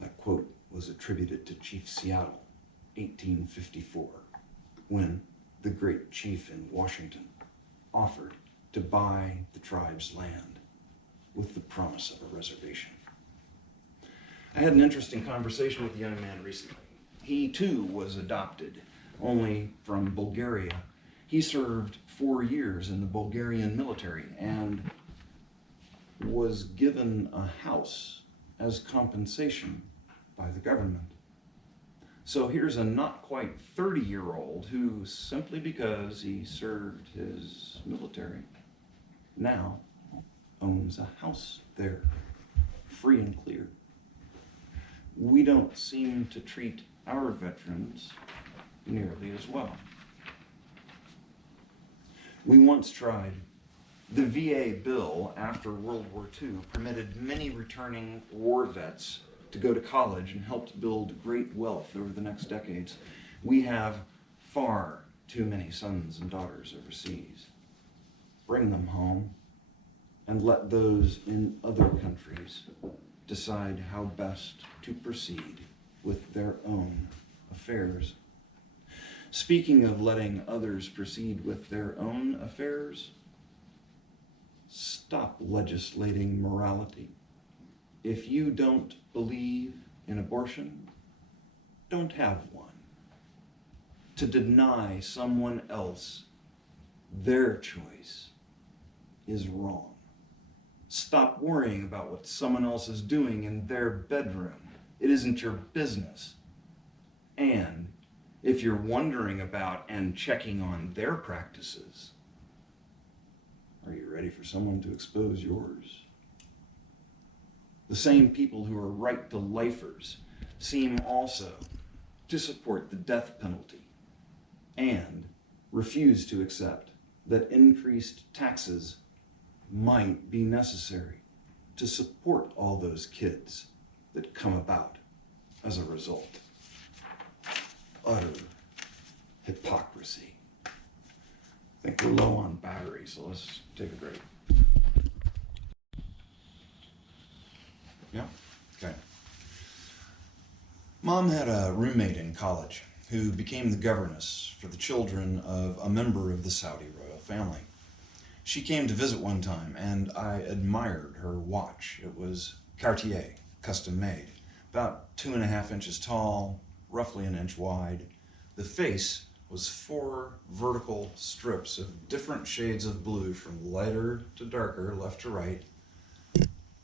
That quote was attributed to Chief Seattle, 1854, when the great chief in Washington offered to buy the tribe's land with the promise of a reservation. I had an interesting conversation with a young man recently. He too was adopted, only from Bulgaria. He served 4 years in the Bulgarian military and was given a house as compensation by the government. So here's a not quite 30-year-old who, simply because he served his military, now owns a house there, free and clear. We don't seem to treat our veterans nearly as well. We once tried. The VA bill after World War II permitted many returning war vets to go to college and helped build great wealth over the next decades. We have far too many sons and daughters overseas. Bring them home and let those in other countries decide how best to proceed with their own affairs. Speaking of letting others proceed with their own affairs, stop legislating morality. If you don't believe in abortion, don't have one. To deny someone else their choice is wrong. Stop worrying about what someone else is doing in their bedroom. It isn't your business. And if you're wondering about and checking on their practices, are you ready for someone to expose yours? The same people who are right-to-lifers seem also to support the death penalty and refuse to accept that increased taxes might be necessary to support all those kids that come about as a result. Utter hypocrisy. I think we're low on battery, so let's take a break. Yeah? Okay. Mom had a roommate in college who became the governess for the children of a member of the Saudi royal family. She came to visit one time, and I admired her watch. It was Cartier, custom made, about 2.5 inches tall, roughly an inch wide. The face was 4 vertical strips of different shades of blue, from lighter to darker, left to right,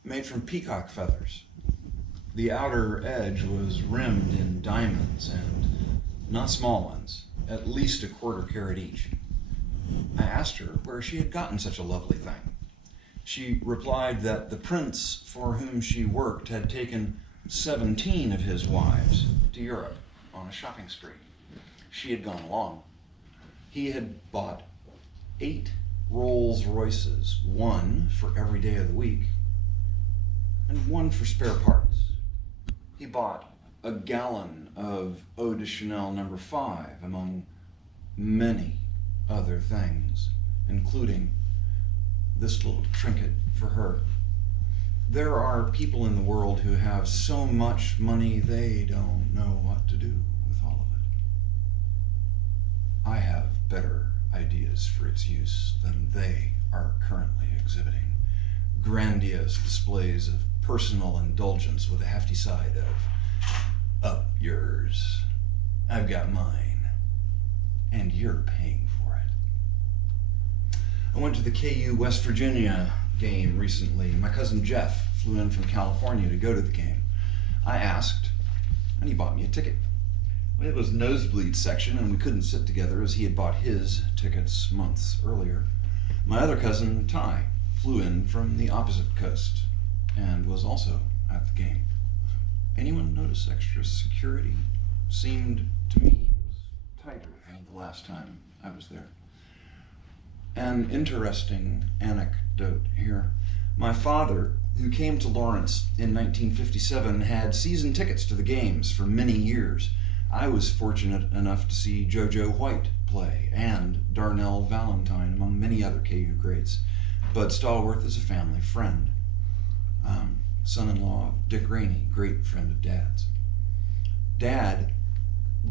made from peacock feathers. The outer edge was rimmed in diamonds, and not small ones, at least 1/4 carat each. I asked her where she had gotten such a lovely thing. She replied that the prince for whom she worked had taken 17 of his wives to Europe on a shopping spree. She had gone along. He had bought 8 Rolls Royces, 1 for every day of the week, and 1 for spare parts. He bought a gallon of Eau de Chanel No. 5, among many other things, including this little trinket for her. There are people in the world who have so much money they don't know what to do with all of it. I have better ideas for its use than they are currently exhibiting. Grandiose displays of personal indulgence with a hefty side of, "Up yours, I've got mine, and you're paying for it." I went to the KU West Virginia game recently. My cousin Jeff flew in from California to go to the game. I asked, and he bought me a ticket. It was nosebleed section, and we couldn't sit together as he had bought his tickets months earlier. My other cousin, Ty, flew in from the opposite coast and was also at the game. Anyone notice extra security? Seemed to me it was tighter than the last time I was there. An interesting anecdote here. My father, who came to Lawrence in 1957, had season tickets to the games for many years. I was fortunate enough to see JoJo White play and Darnell Valentine, among many other KU greats. Bud Stallworth is a family friend. Son-in-law of Dick Rainey, great friend of Dad's. Dad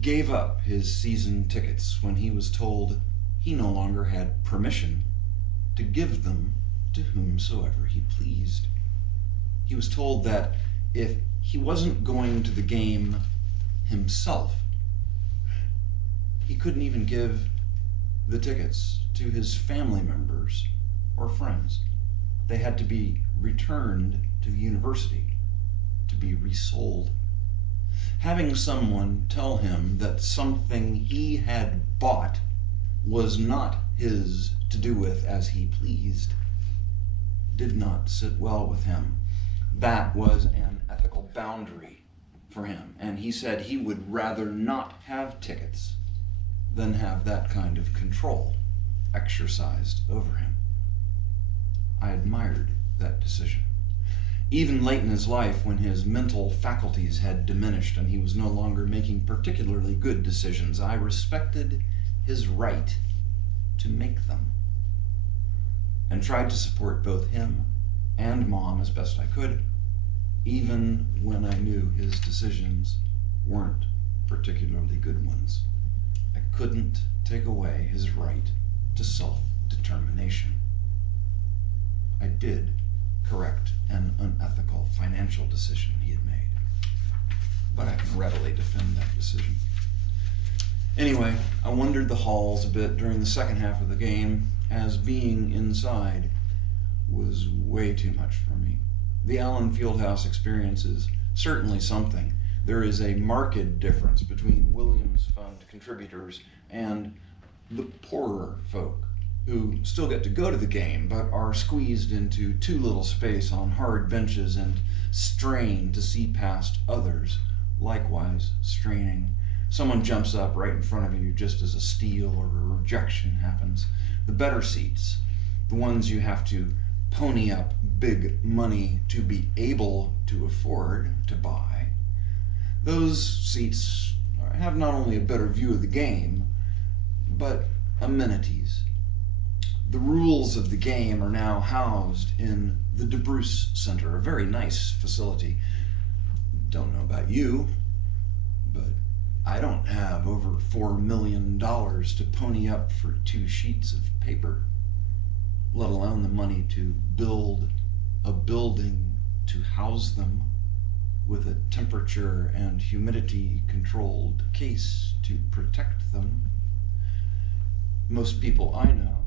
gave up his season tickets when he was told he no longer had permission to give them to whomsoever he pleased. He was told that if he wasn't going to the game himself, he couldn't even give the tickets to his family members or friends. They had to be returned to the university to be resold. Having someone tell him that something he had bought was not his to do with as he pleased did not sit well with him. That was an ethical boundary for him, and he said he would rather not have tickets than have that kind of control exercised over him. I admired that decision. Even late in his life, when his mental faculties had diminished and he was no longer making particularly good decisions, I respected his right to make them and tried to support both him and Mom as best I could, even when I knew his decisions weren't particularly good ones. I couldn't take away his right to self-determination. I did correct an unethical financial decision he had made, but I can readily defend that decision. Anyway, I wandered the halls a bit during the second half of the game, as being inside was way too much for me. The Allen Fieldhouse experience is certainly something. There is a marked difference between Williams Fund contributors and the poorer folk who still get to go to the game but are squeezed into too little space on hard benches and strain to see past others, likewise straining. Someone jumps up right in front of you just as a steal or a rejection happens. The better seats, the ones you have to pony up big money to be able to afford to buy, those seats have not only a better view of the game, but amenities. The rules of the game are now housed in the DeBruce Center, a very nice facility. Don't know about you, but I don't have over $4 million to pony up for 2 sheets of paper, let alone the money to build a building to house them with a temperature and humidity controlled case to protect them. Most people I know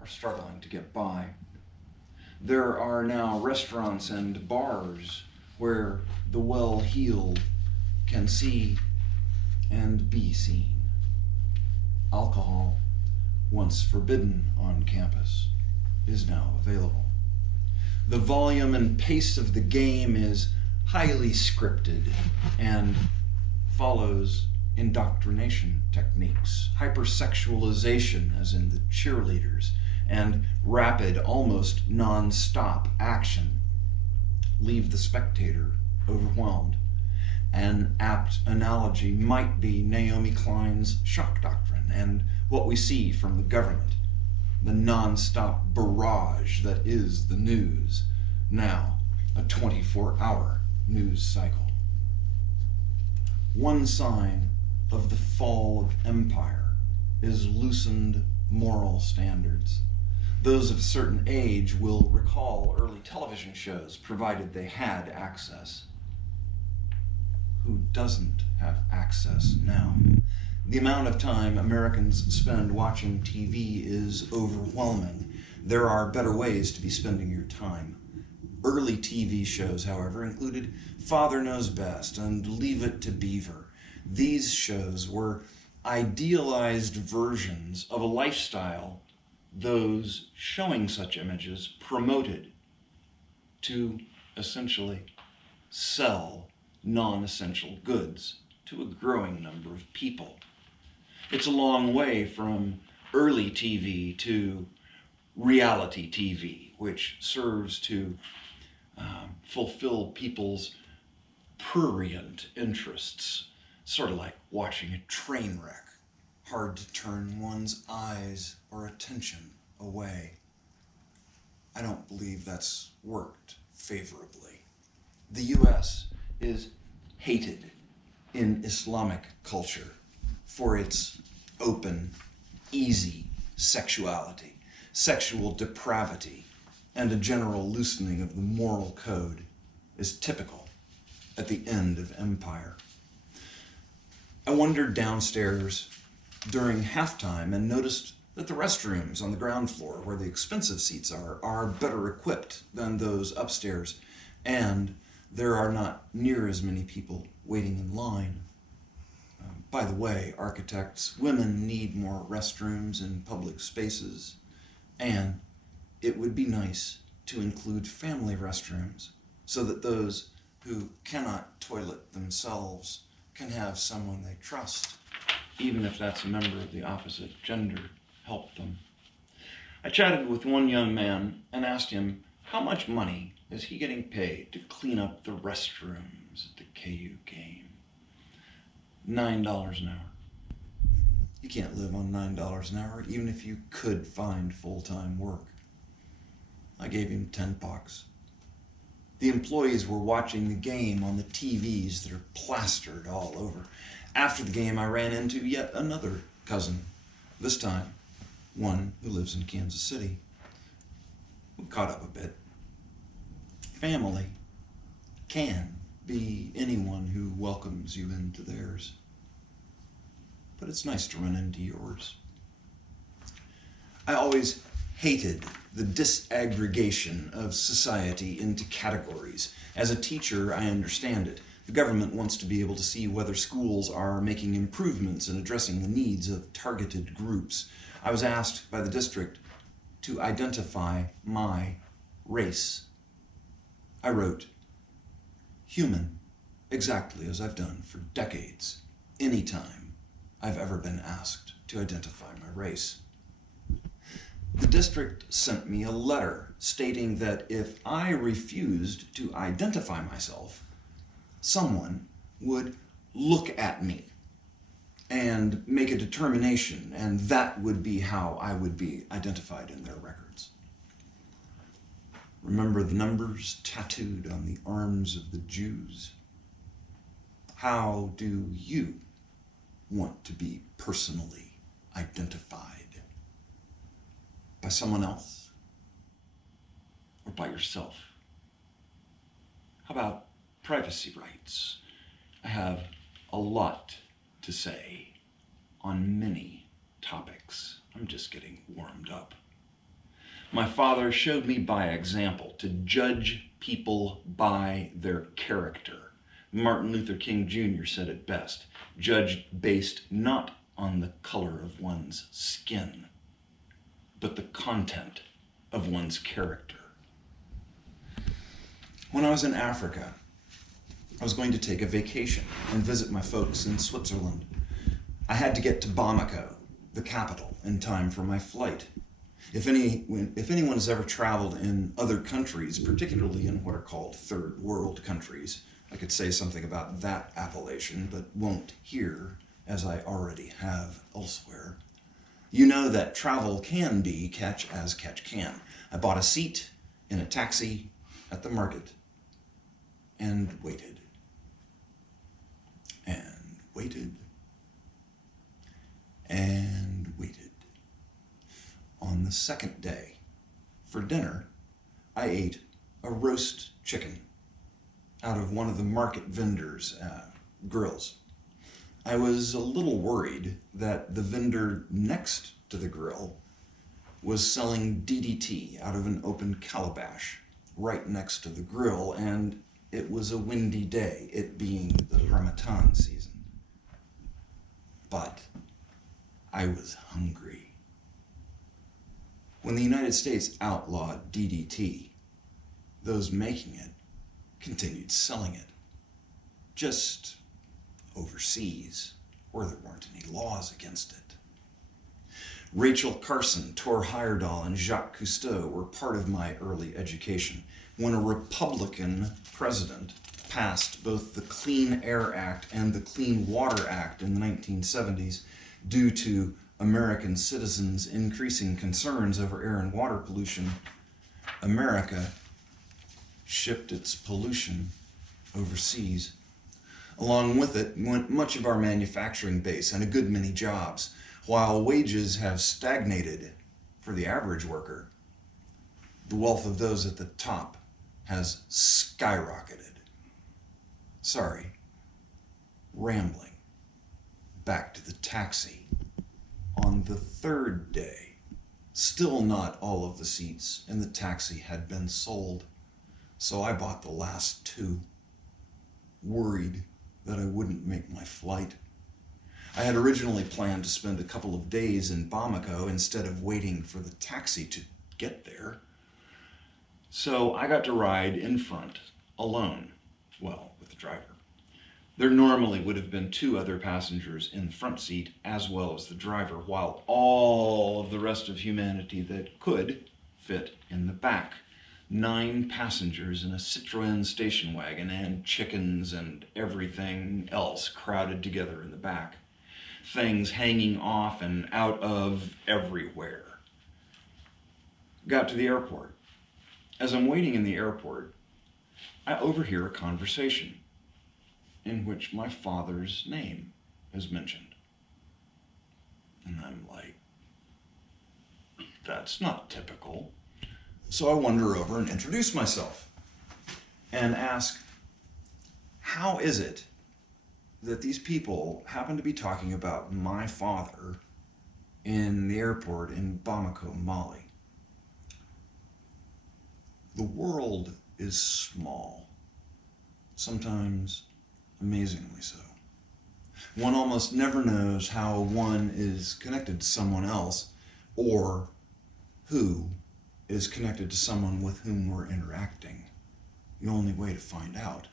are struggling to get by. There are now restaurants and bars where the well-heeled can see and be seen. Alcohol, once forbidden on campus, is now available. The volume and pace of the game is highly scripted and follows indoctrination techniques, hypersexualization as in the cheerleaders, and rapid, almost non-stop action leave the spectator overwhelmed. An apt analogy might be Naomi Klein's shock doctrine and what we see from the government, the non-stop barrage that is the news, now a 24-hour news cycle. One sign of the fall of empire is loosened moral standards. Those of a certain age will recall early television shows, provided they had access. Who doesn't have access now? The amount of time Americans spend watching TV is overwhelming. There are better ways to be spending your time. Early TV shows, however, included Father Knows Best and Leave It to Beaver. These shows were idealized versions of a lifestyle those showing such images promoted to essentially sell non-essential goods to a growing number of people. It's a long way from early TV to reality TV, which serves to fulfill people's prurient interests, sort of like watching a train wreck, hard to turn one's eyes or attention away. I don't believe that's worked favorably. The U.S. is hated in Islamic culture for its open, easy sexuality, sexual depravity, and a general loosening of the moral code is typical at the end of empire. I wandered downstairs during halftime and noticed that the restrooms on the ground floor, where the expensive seats are better equipped than those upstairs, and there are not near as many people waiting in line. By the way, architects, women need more restrooms in public spaces, and it would be nice to include family restrooms so that those who cannot toilet themselves can have someone they trust, even if that's a member of the opposite gender, help them. I chatted with one young man and asked him how much money is he getting paid to clean up the restrooms at the KU game. $9 an hour. You can't live on $9 an hour, even if you could find full-time work. I gave him 10 bucks. The employees were watching the game on the TVs that are plastered all over. After the game, I ran into yet another cousin, this time one who lives in Kansas City. We caught up a bit. Family can be anyone who welcomes you into theirs, but it's nice to run into yours. I always hated the disaggregation of society into categories. As a teacher, I understand it. The government wants to be able to see whether schools are making improvements in addressing the needs of targeted groups. I was asked by the district to identify my race. I wrote, human, exactly as I've done for decades, anytime I've ever been asked to identify my race. The district sent me a letter stating that if I refused to identify myself, someone would look at me and make a determination, and that would be how I would be identified in their records. Remember the numbers tattooed on the arms of the Jews? How do you want to be personally identified? By someone else? Or by yourself? How about privacy rights? I have a lot to say on many topics. I'm just getting warmed up. My father showed me by example to judge people by their character. Martin Luther King Jr. said it best, judged based not on the color of one's skin, but the content of one's character. When I was in Africa, I was going to take a vacation and visit my folks in Switzerland. I had to get to Bamako, the capital, in time for my flight. If anyone has ever traveled in other countries, particularly in what are called third world countries, I could say something about that appellation, but won't here, as I already have elsewhere. You know that travel can be catch as catch can. I bought a seat in a taxi at the market and waited. And waited. And waited. On the second day, for dinner, I ate a roast chicken out of one of the market vendors' grills. I was a little worried that the vendor next to the grill was selling DDT out of an open calabash right next to the grill, and it was a windy day, it being the Harmattan season. But I was hungry. When the United States outlawed DDT, those making it continued selling it, just overseas, where there weren't any laws against it. Rachel Carson, Tor Heyerdahl, and Jacques Cousteau were part of my early education when a Republican president passed both the Clean Air Act and the Clean Water Act in the 1970s due to American citizens' increasing concerns over air and water pollution. America shipped its pollution overseas. Along with it went much of our manufacturing base and a good many jobs. While wages have stagnated for the average worker, the wealth of those at the top has skyrocketed. Sorry, rambling. Back to the taxi. On the third day, still not all of the seats in the taxi had been sold, so I bought the last two, worried that I wouldn't make my flight. I had originally planned to spend a couple of days in Bamako instead of waiting for the taxi to get there. So I got to ride in front, alone, well, with the driver. There normally would have been two other passengers in the front seat as well as the driver, while all of the rest of humanity that could fit in the back. 9 passengers in a Citroën station wagon and chickens and everything else crowded together in the back. Things hanging off and out of everywhere. Got to the airport. As I'm waiting in the airport, I overhear a conversation in which my father's name is mentioned. And I'm like, that's not typical. So I wander over and introduce myself and ask, how is it that these people happen to be talking about my father in the airport in Bamako, Mali? The world is small, sometimes amazingly so. One almost never knows how one is connected to someone else or who is connected to someone with whom we're interacting. The only way to find out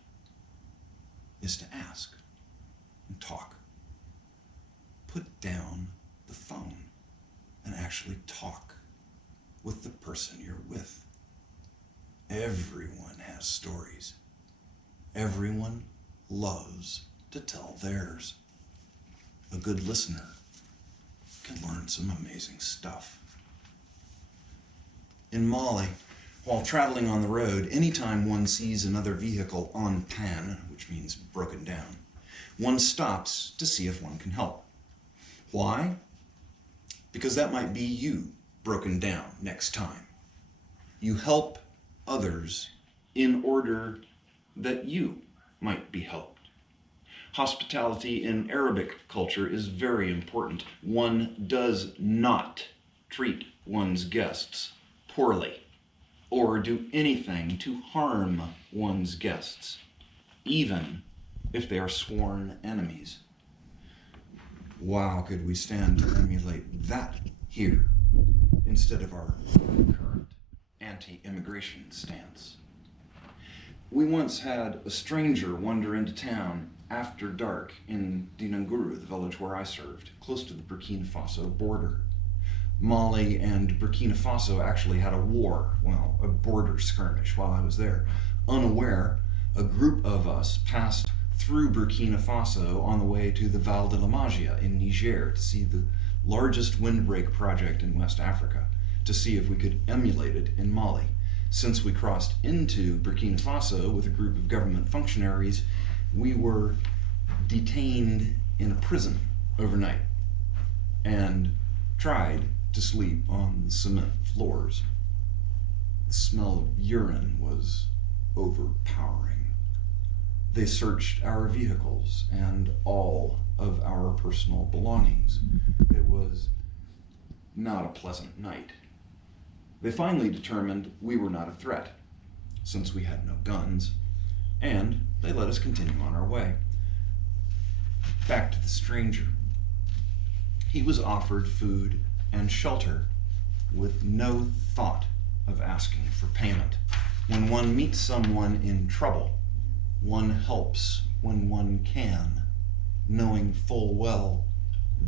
is to ask and talk. Put down the phone and actually talk with the person you're with. Everyone has stories. Everyone loves to tell theirs. A good listener can learn some amazing stuff. In Mali, while traveling on the road, anytime one sees another vehicle en panne, which means broken down, one stops to see if one can help. Why? Because that might be you broken down next time. You help others in order that you might be helped. Hospitality in Arabic culture is very important. One does not treat one's guests poorly or do anything to harm one's guests, even if they are sworn enemies. Wow, could we stand to emulate that here instead of our current anti-immigration stance? We once had a stranger wander into town after dark in Dinanguru, the village where I served, close to the Burkina Faso border. Mali and Burkina Faso actually had a war, well, a border skirmish while I was there. Unaware, a group of us passed through Burkina Faso on the way to the Val de la Maggia in Niger to see the largest windbreak project in West Africa, to see if we could emulate it in Mali. Since we crossed into Burkina Faso with a group of government functionaries, we were detained in a prison overnight and tried to sleep on the cement floors. The smell of urine was overpowering. They searched our vehicles and all of our personal belongings. It was not a pleasant night. They finally determined we were not a threat, since we had no guns, and they let us continue on our way. Back to the stranger. He was offered food and shelter with no thought of asking for payment. When one meets someone in trouble, one helps when one can, knowing full well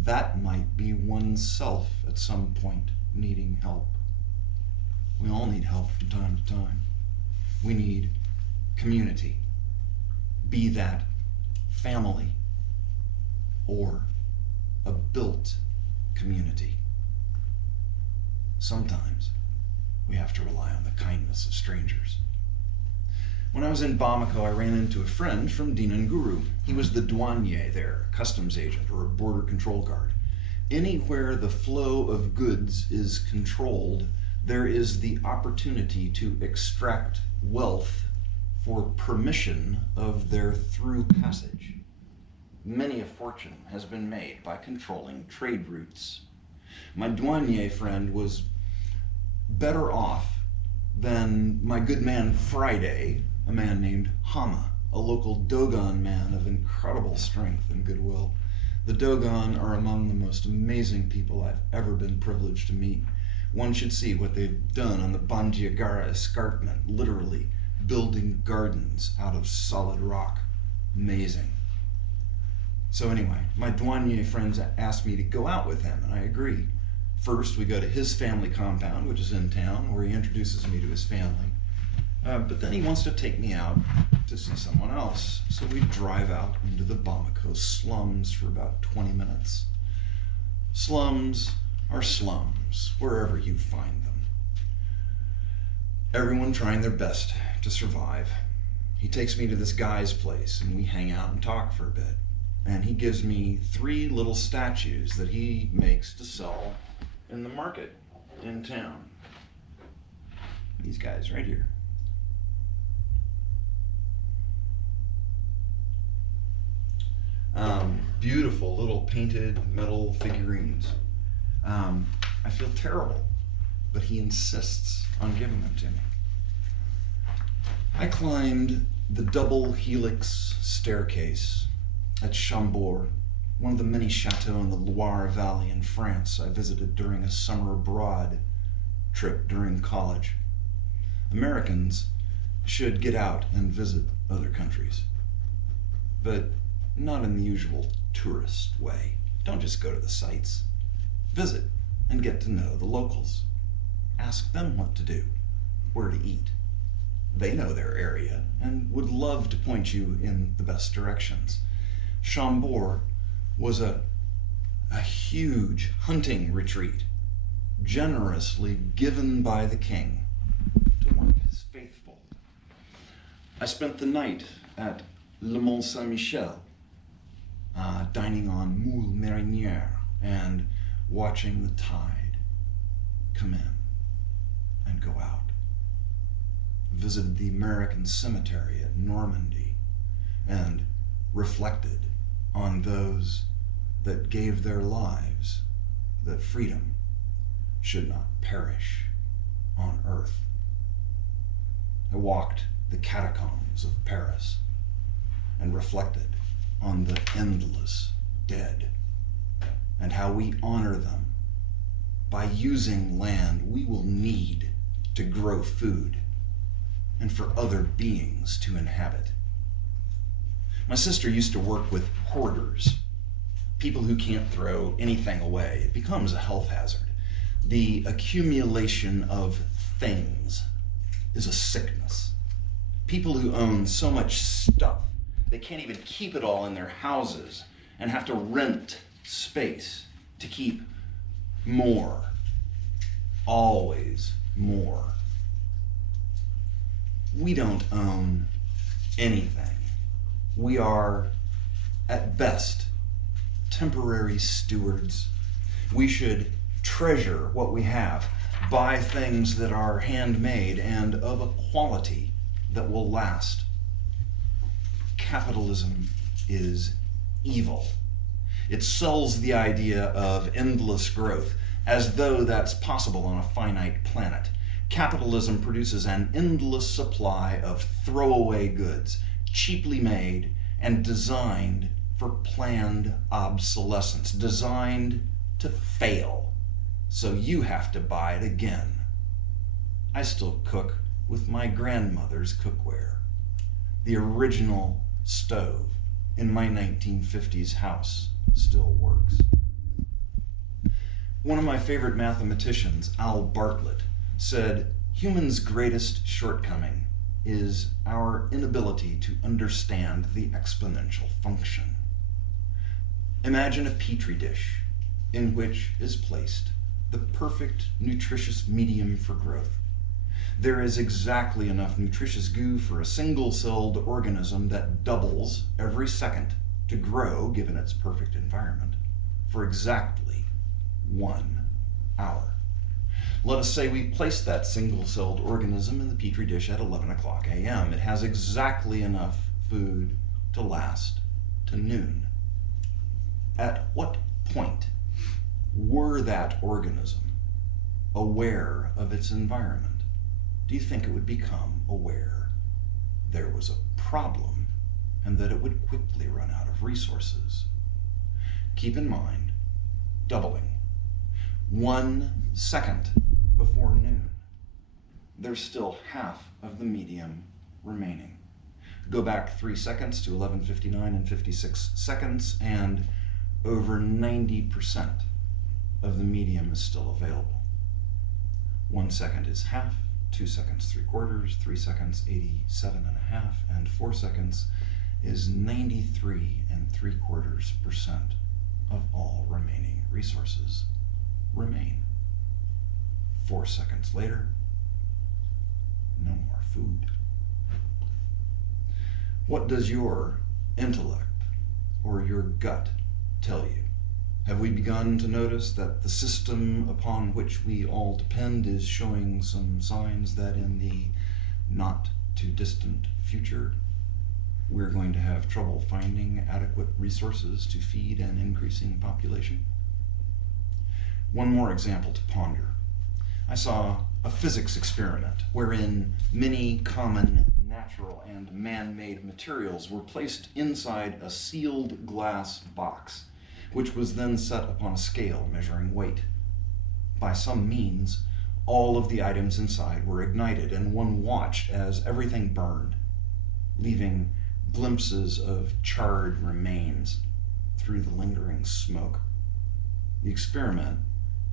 that might be oneself at some point needing help. We all need help from time to time. We need community, be that family or a built community. Sometimes we have to rely on the kindness of strangers. When I was in Bamako, I ran into a friend from Dinanguru. He was the douanier there, a customs agent or a border control guard. Anywhere the flow of goods is controlled, there is the opportunity to extract wealth for permission of their through passage. Many a fortune has been made by controlling trade routes. My douanier friend was better off than my good man Friday, a man named Hama, a local Dogon man of incredible strength and goodwill. The Dogon are among the most amazing people I've ever been privileged to meet. One should see what they've done on the Bandiagara escarpment, literally building gardens out of solid rock. Amazing. So anyway, my douanier friends asked me to go out with him, and I agreed. First, we go to his family compound, which is in town, where he introduces me to his family. But then he wants to take me out to see someone else. So we drive out into the Bamako slums for about 20 minutes. Slums are slums, wherever you find them. Everyone trying their best to survive. He takes me to this guy's place, and we hang out and talk for a bit. And he gives me 3 little statues that he makes to sell in the market in town. These guys right here. Beautiful little painted metal figurines. I feel terrible, but he insists on giving them to me. I climbed the double helix staircase at Chambord, one of the many chateaux in the Loire Valley in France I visited during a summer abroad trip during college. Americans should get out and visit other countries, but not in the usual tourist way. Don't just go to the sites. Visit and get to know the locals. Ask them what to do, where to eat. They know their area and would love to point you in the best directions. Chambord was a huge hunting retreat, generously given by the king to one of his faithful. I spent the night at Le Mont Saint-Michel, dining on moule marinière and watching the tide come in and go out. Visited the American cemetery at Normandy and reflected on those that gave their lives that freedom should not perish on earth. I walked the catacombs of Paris and reflected on the endless dead and how we honor them by using land we will need to grow food and for other beings to inhabit. My sister used to work with hoarders, people who can't throw anything away. It becomes a health hazard. The accumulation of things is a sickness. People who own so much stuff, they can't even keep it all in their houses and have to rent space to keep more, always more. We don't own anything. We are, at best, temporary stewards. We should treasure what we have, buy things that are handmade and of a quality that will last. Capitalism is evil. It sells the idea of endless growth as though that's possible on a finite planet. Capitalism produces an endless supply of throwaway goods, cheaply made and designed for planned obsolescence, designed to fail, so you have to buy it again. I still cook with my grandmother's cookware. The original stove in my 1950s house still works. One of my favorite mathematicians, Bartlett, said, "Humans' greatest shortcoming is our inability to understand the exponential function." Imagine a Petri dish in which is placed the perfect nutritious medium for growth. There is exactly enough nutritious goo for a single-celled organism that doubles every second to grow, given its perfect environment, for exactly 1 hour. Let us say we place that single-celled organism in the Petri dish at 11 o'clock a.m. It has exactly enough food to last to noon. At what point were that organism aware of its environment? Do you think it would become aware there was a problem and that it would quickly run out of resources? Keep in mind, doubling. 1 second before noon, there's still half of the medium remaining. Go back 3 seconds to 11:59 and 56 seconds, and over 90% of the medium is still available. 1 second is half, 2 seconds 3/4, 3 seconds 87.5, and 4 seconds is 93 3/4% of all remaining resources remain. 4 seconds later, no more food. What does your intellect or your gut tell you? Have we begun to notice that the system upon which we all depend is showing some signs that in the not too distant future, we're going to have trouble finding adequate resources to feed an increasing population? One more example to ponder. I saw a physics experiment wherein many common natural and man-made materials were placed inside a sealed glass box, which was then set upon a scale measuring weight. By some means, all of the items inside were ignited, and one watched as everything burned, leaving glimpses of charred remains through the lingering smoke. The experiment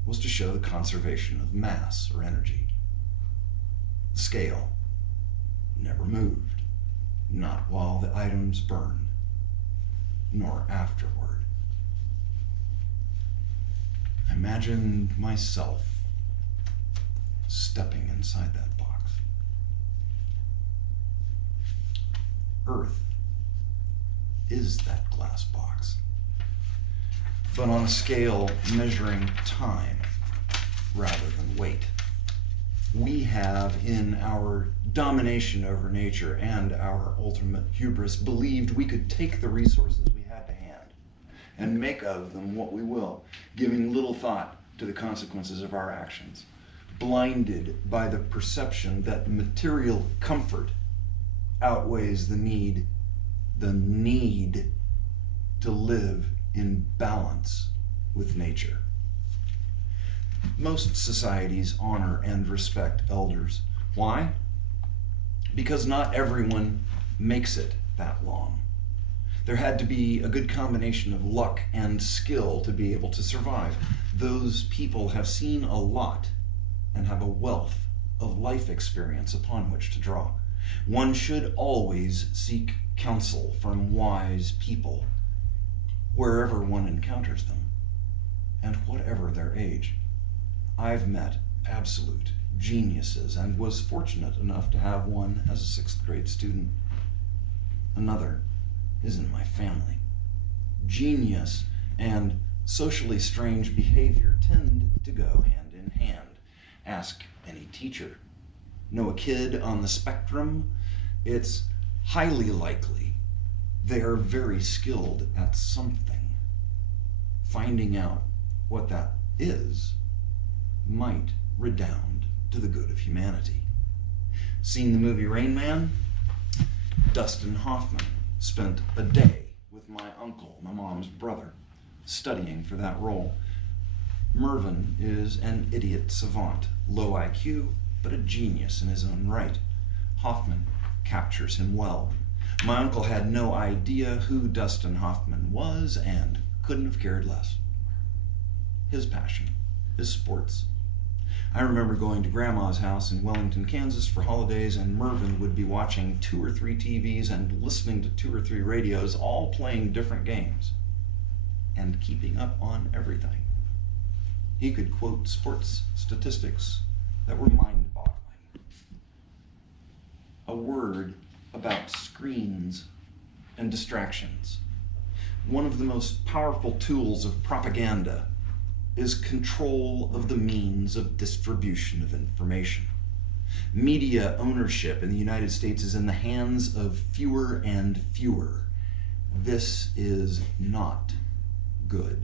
was to show the conservation of mass or energy. The scale never moved, not while the items burned, nor afterward. I imagined myself stepping inside that box. Earth is that glass box, but on a scale measuring time rather than weight. We have, in our domination over nature and our ultimate hubris, believed we could take the resources we had to hand and make of them what we will, giving little thought to the consequences of our actions, blinded by the perception that material comfort outweighs the need to live in balance with nature. Most societies honor and respect elders. Why? Because not everyone makes it that long. There had to be a good combination of luck and skill to be able to survive. Those people have seen a lot and have a wealth of life experience upon which to draw. One should always seek counsel from wise people wherever one encounters them, and whatever their age. I've met absolute geniuses and was fortunate enough to have one as a 6th grade student. Another is in my family. Genius and socially strange behavior tend to go hand in hand. Ask any teacher. Know a kid on the spectrum? It's highly likely they are very skilled at something. Finding out what that is might redound to the good of humanity. Seen the movie Rain Man? Dustin Hoffman spent a day with my uncle, my mom's brother, studying for that role. Mervyn is an idiot savant, low IQ, but a genius in his own right. Hoffman captures him well. My uncle had no idea who Dustin Hoffman was and couldn't have cared less. His passion is sports. I remember going to Grandma's house in Wellington, Kansas for holidays, and Mervyn would be watching 2 or 3 TVs and listening to 2 or 3 radios, all playing different games and keeping up on everything. He could quote sports statistics that were mind-boggling. A word about screens and distractions. One of the most powerful tools of propaganda is control of the means of distribution of information. Media ownership in the United States is in the hands of fewer and fewer. This is not good.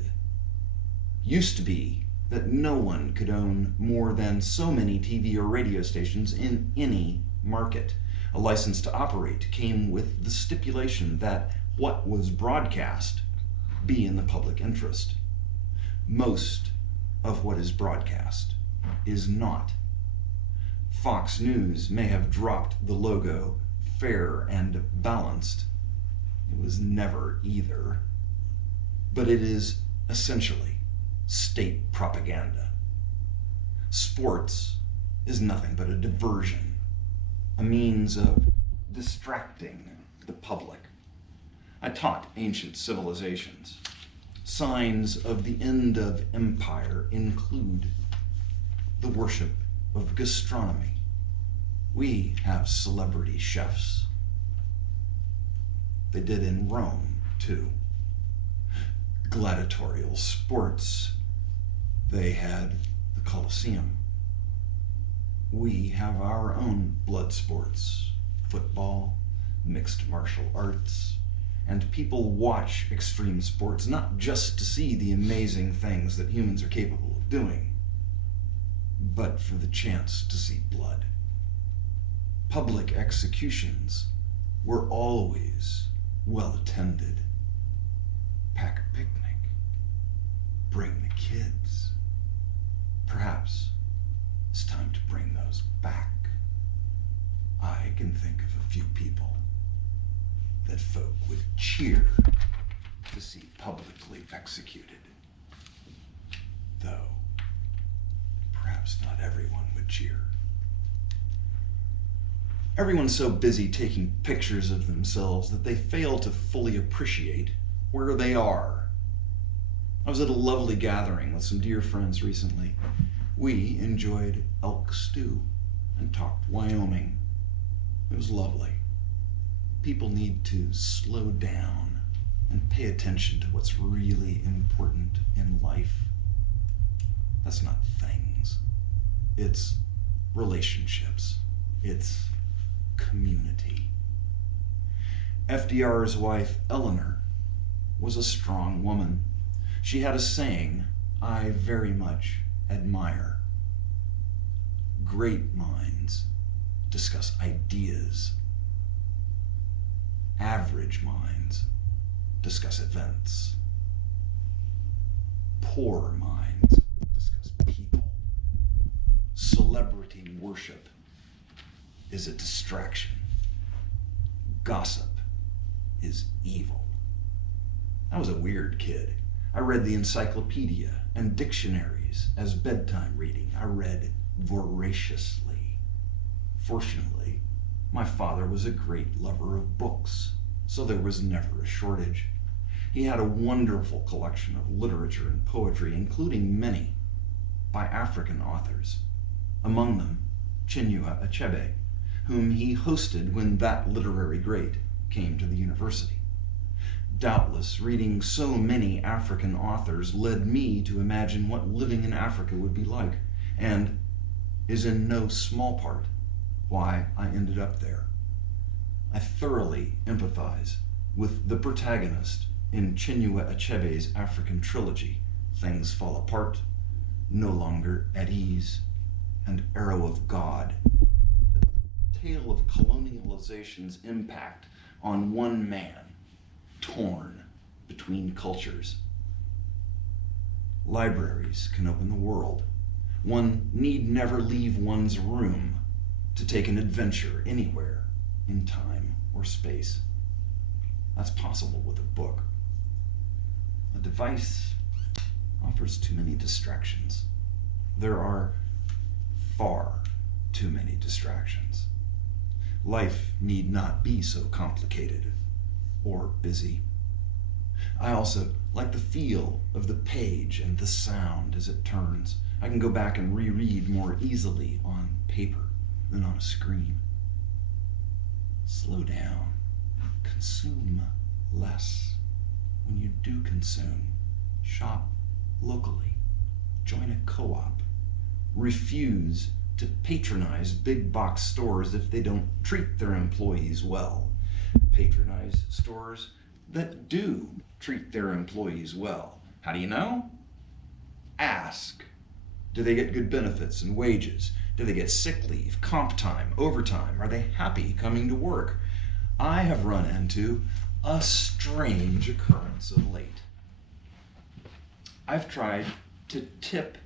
Used to be that no one could own more than so many TV or radio stations in any market. A license to operate came with the stipulation that what was broadcast be in the public interest. Most of what is broadcast is not. Fox News may have dropped the logo fair and balanced. It was never either. But it is essentially state propaganda. Sports is nothing but a diversion, a means of distracting the public. I taught ancient civilizations. Signs of the end of empire include the worship of gastronomy. We have celebrity chefs. They did in Rome, too. Gladiatorial sports. They had the Colosseum. We have our own blood sports, football, mixed martial arts, and people watch extreme sports not just to see the amazing things that humans are capable of doing, but for the chance to see blood. Public executions were always well attended. Pack a picnic. Bring the kids. Perhaps it's time to bring those back. I can think of a few people that folk would cheer to see publicly executed. Though, perhaps not everyone would cheer. Everyone's so busy taking pictures of themselves that they fail to fully appreciate where they are. I was at a lovely gathering with some dear friends recently. We enjoyed elk stew and talked Wyoming. It was lovely. People need to slow down and pay attention to what's really important in life. That's not things. It's relationships. It's community. FDR's wife, Eleanor, was a strong woman. She had a saying I very much admire. Great minds discuss ideas. Average minds discuss events. Poor minds discuss people. Celebrity worship is a distraction. Gossip is evil. I was a weird kid. I read the encyclopedia and dictionaries as bedtime reading. I read voraciously. Fortunately, my father was a great lover of books, so there was never a shortage. He had a wonderful collection of literature and poetry, including many by African authors, among them Chinua Achebe, whom he hosted when that literary great came to the university. Doubtless, reading so many African authors led me to imagine what living in Africa would be like, and is in no small part why I ended up there. I thoroughly empathize with the protagonist in Chinua Achebe's African trilogy, Things Fall Apart, No Longer at Ease, and Arrow of God. The tale of colonialization's impact on one man, torn between cultures. Libraries can open the world. One need never leave one's room to take an adventure anywhere in time or space. That's possible with a book. A device offers too many distractions. There are far too many distractions. Life need not be so complicated or busy. I also like the feel of the page and the sound as it turns. I can go back and reread more easily on paper than on a screen. Slow down. Consume less. When you do consume, shop locally. Join a co-op. Refuse to patronize big box stores if they don't treat their employees well. Patronize stores that do treat their employees well. How do you know? Ask. Do they get good benefits and wages? Do they get sick leave, comp time, overtime? Are they happy coming to work? I have run into a strange occurrence of late. I've tried to tip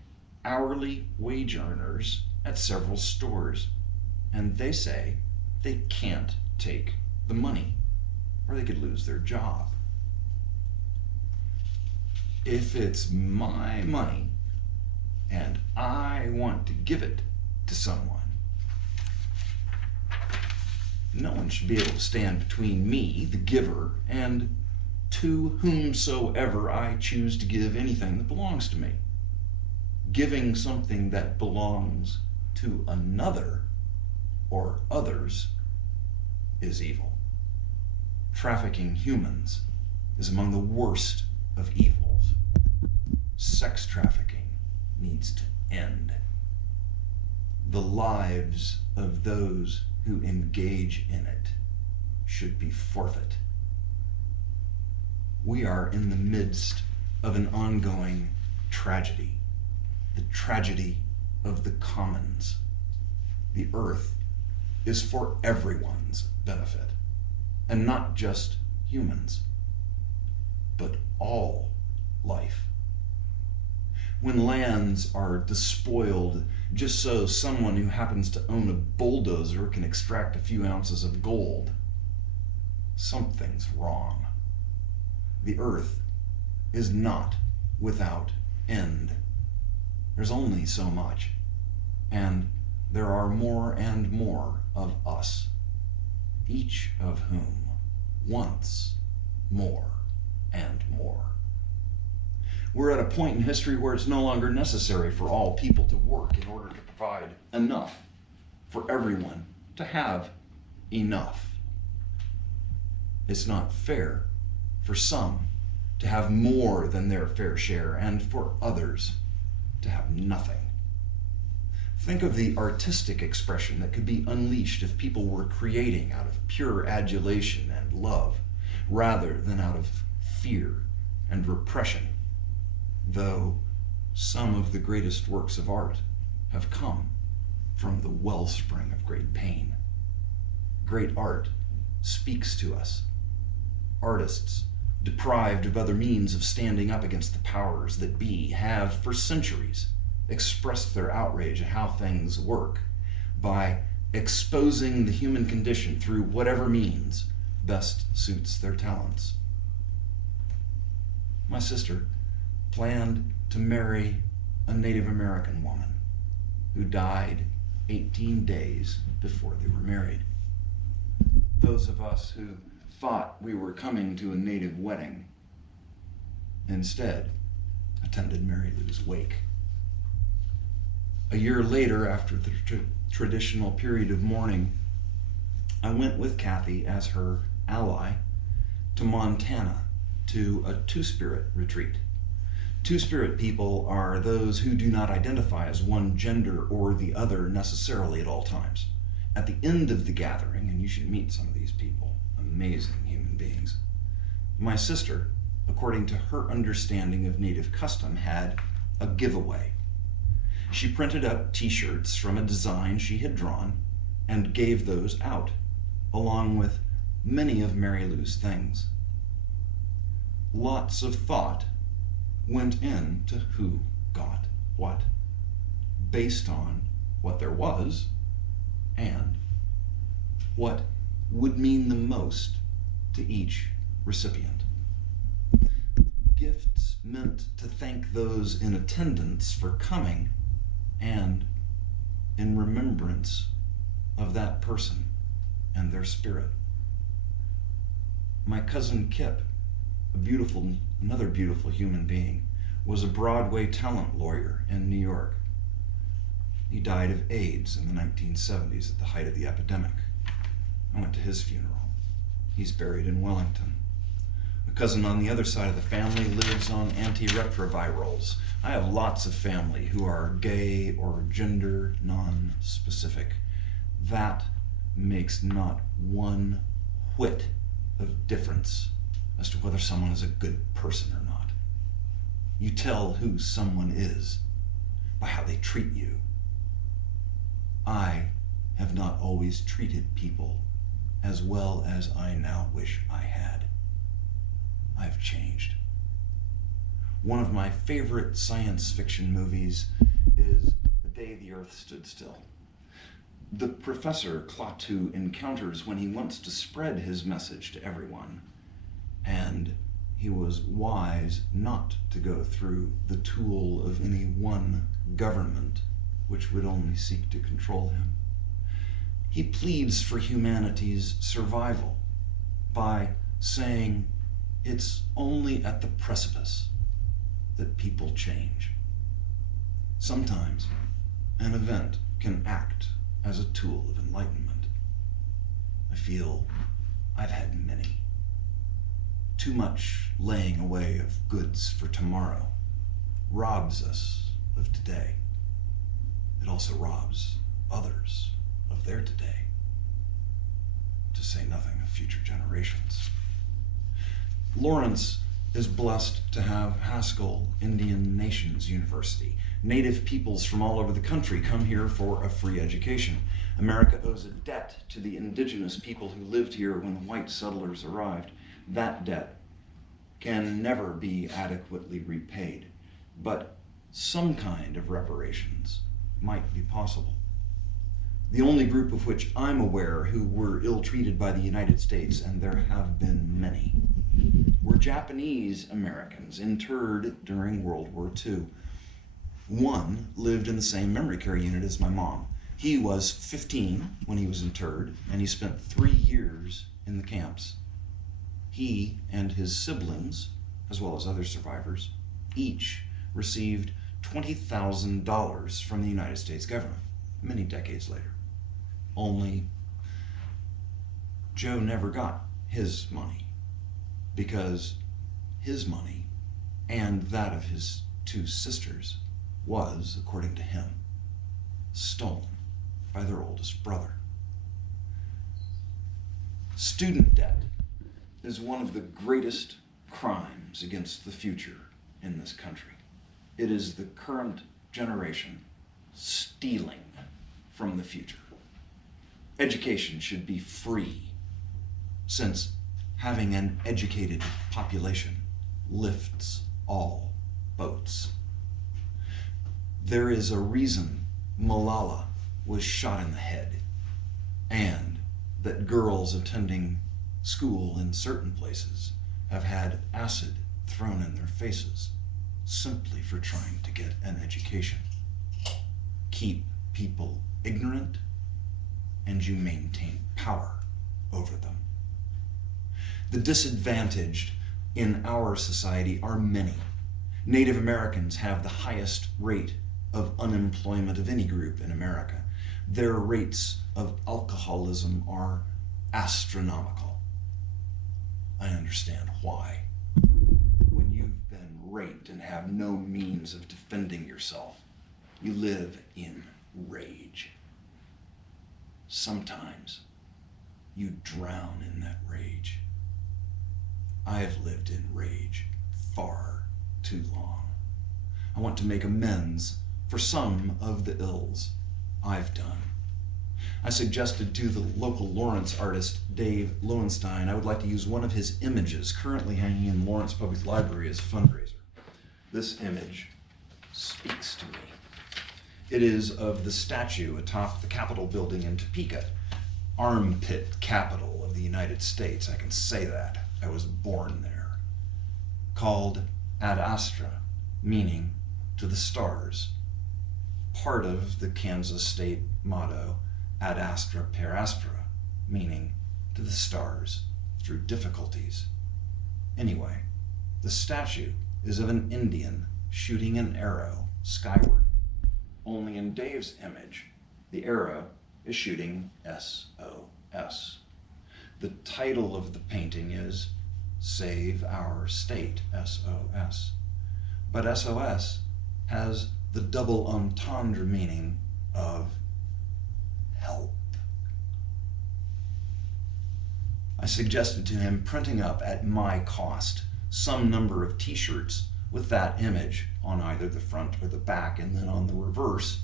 hourly wage earners at several stores, and they say they can't take the money or they could lose their job. If it's my money and I want to give it to someone, no one should be able to stand between me, the giver, and to whomsoever I choose to give anything that belongs to me. Giving something that belongs to another or others is evil. Trafficking humans is among the worst of evils. Sex trafficking needs to end. The lives of those who engage in it should be forfeit. We are in the midst of an ongoing tragedy, the tragedy of the commons. The earth is for everyone's benefit, and not just humans, but all life. When lands are despoiled just so someone who happens to own a bulldozer can extract a few ounces of gold, something's wrong. The earth is not without end. There's only so much, and there are more and more of us, each of whom wants more and more. We're at a point in history where it's no longer necessary for all people to work in order to provide enough for everyone to have enough. It's not fair for some to have more than their fair share and for others to have nothing. Think of the artistic expression that could be unleashed if people were creating out of pure adulation and love rather than out of fear and repression. Though some of the greatest works of art have come from the wellspring of great pain. Great art speaks to us. Artists, deprived of other means of standing up against the powers that be, have for centuries expressed their outrage at how things work by exposing the human condition through whatever means best suits their talents. My sister planned to marry a Native American woman who died 18 days before they were married. Those of us who thought we were coming to a Native wedding instead attended Mary Lou's wake. A year later, after the traditional period of mourning, I went with Kathy as her ally to Montana to a Two-Spirit retreat. Two-Spirit people are those who do not identify as one gender or the other necessarily at all times. At the end of the gathering, and you should meet some of these people, amazing human beings, my sister, according to her understanding of Native custom, had a giveaway. She printed up t-shirts from a design she had drawn and gave those out, along with many of Mary Lou's things. Lots of thought went into who got what, based on what there was and what would mean the most to each recipient. Gifts meant to thank those in attendance for coming and in remembrance of that person and their spirit. My cousin Kip, another beautiful human being, was a Broadway talent lawyer in New York. He died of AIDS in the 1970s at the height of the epidemic. I went to his funeral. He's buried in Wellington. A cousin on the other side of the family lives on antiretrovirals. I have lots of family who are gay or gender non-specific. That makes not one whit of difference as to whether someone is a good person or not. You tell who someone is by how they treat you. I have not always treated people as well as I now wish I had. I've changed. One of my favorite science fiction movies is The Day the Earth Stood Still. The Professor Klaatu encounters when he wants to spread his message to everyone, and he was wise not to go through the tool of any one government which would only seek to control him. He pleads for humanity's survival by saying it's only at the precipice that people change. Sometimes an event can act as a tool of enlightenment. I feel I've had many. Too much laying away of goods for tomorrow robs us of today. It also robs others of their today, to say nothing of future generations. Lawrence is blessed to have Haskell Indian Nations University, Native peoples from all over the country come here for a free education. America owes a debt to the indigenous people who lived here when the white settlers arrived. That debt can never be adequately repaid, but some kind of reparations might be possible. The only group of which I'm aware who were ill-treated by the United States, and there have been many, were Japanese Americans interned during World War II. One lived in the same memory care unit as my mom. He was 15 when he was interred, and he spent 3 years in the camps. He and his siblings, as well as other survivors, each received $20,000 from the United States government many decades later. Only Joe never got his money, because his money and that of his 2 sisters was, according to him, stolen by their oldest brother. Student debt is one of the greatest crimes against the future in this country. It is the current generation stealing from the future. Education should be free, since having an educated population lifts all boats. There is a reason Malala was shot in the head, and that girls attending school in certain places have had acid thrown in their faces simply for trying to get an education. Keep people ignorant, and you maintain power over them. The disadvantaged in our society are many. Native Americans have the highest rate of unemployment of any group in America. Their rates of alcoholism are astronomical. I understand why. When you've been raped and have no means of defending yourself, you live in rage. Sometimes you drown in that rage. I have lived in rage far too long. I want to make amends for some of the ills I've done. I suggested to the local Lawrence artist, Dave Lowenstein, I would like to use one of his images currently hanging in Lawrence Public Library as a fundraiser. This image speaks to me. It is of the statue atop the Capitol building in Topeka, armpit capital of the United States. I can say that. I was born there. Called Ad Astra, meaning to the stars. Part of the Kansas state motto, Ad Astra per aspera, meaning to the stars through difficulties. Anyway, the statue is of an Indian shooting an arrow skyward. Only in Dave's image, the arrow is shooting SOS. The title of the painting is Save Our State, SOS. But SOS has the double entendre meaning of help. I suggested to him printing up at my cost some number of t-shirts with that image on either the front or the back, and then on the reverse,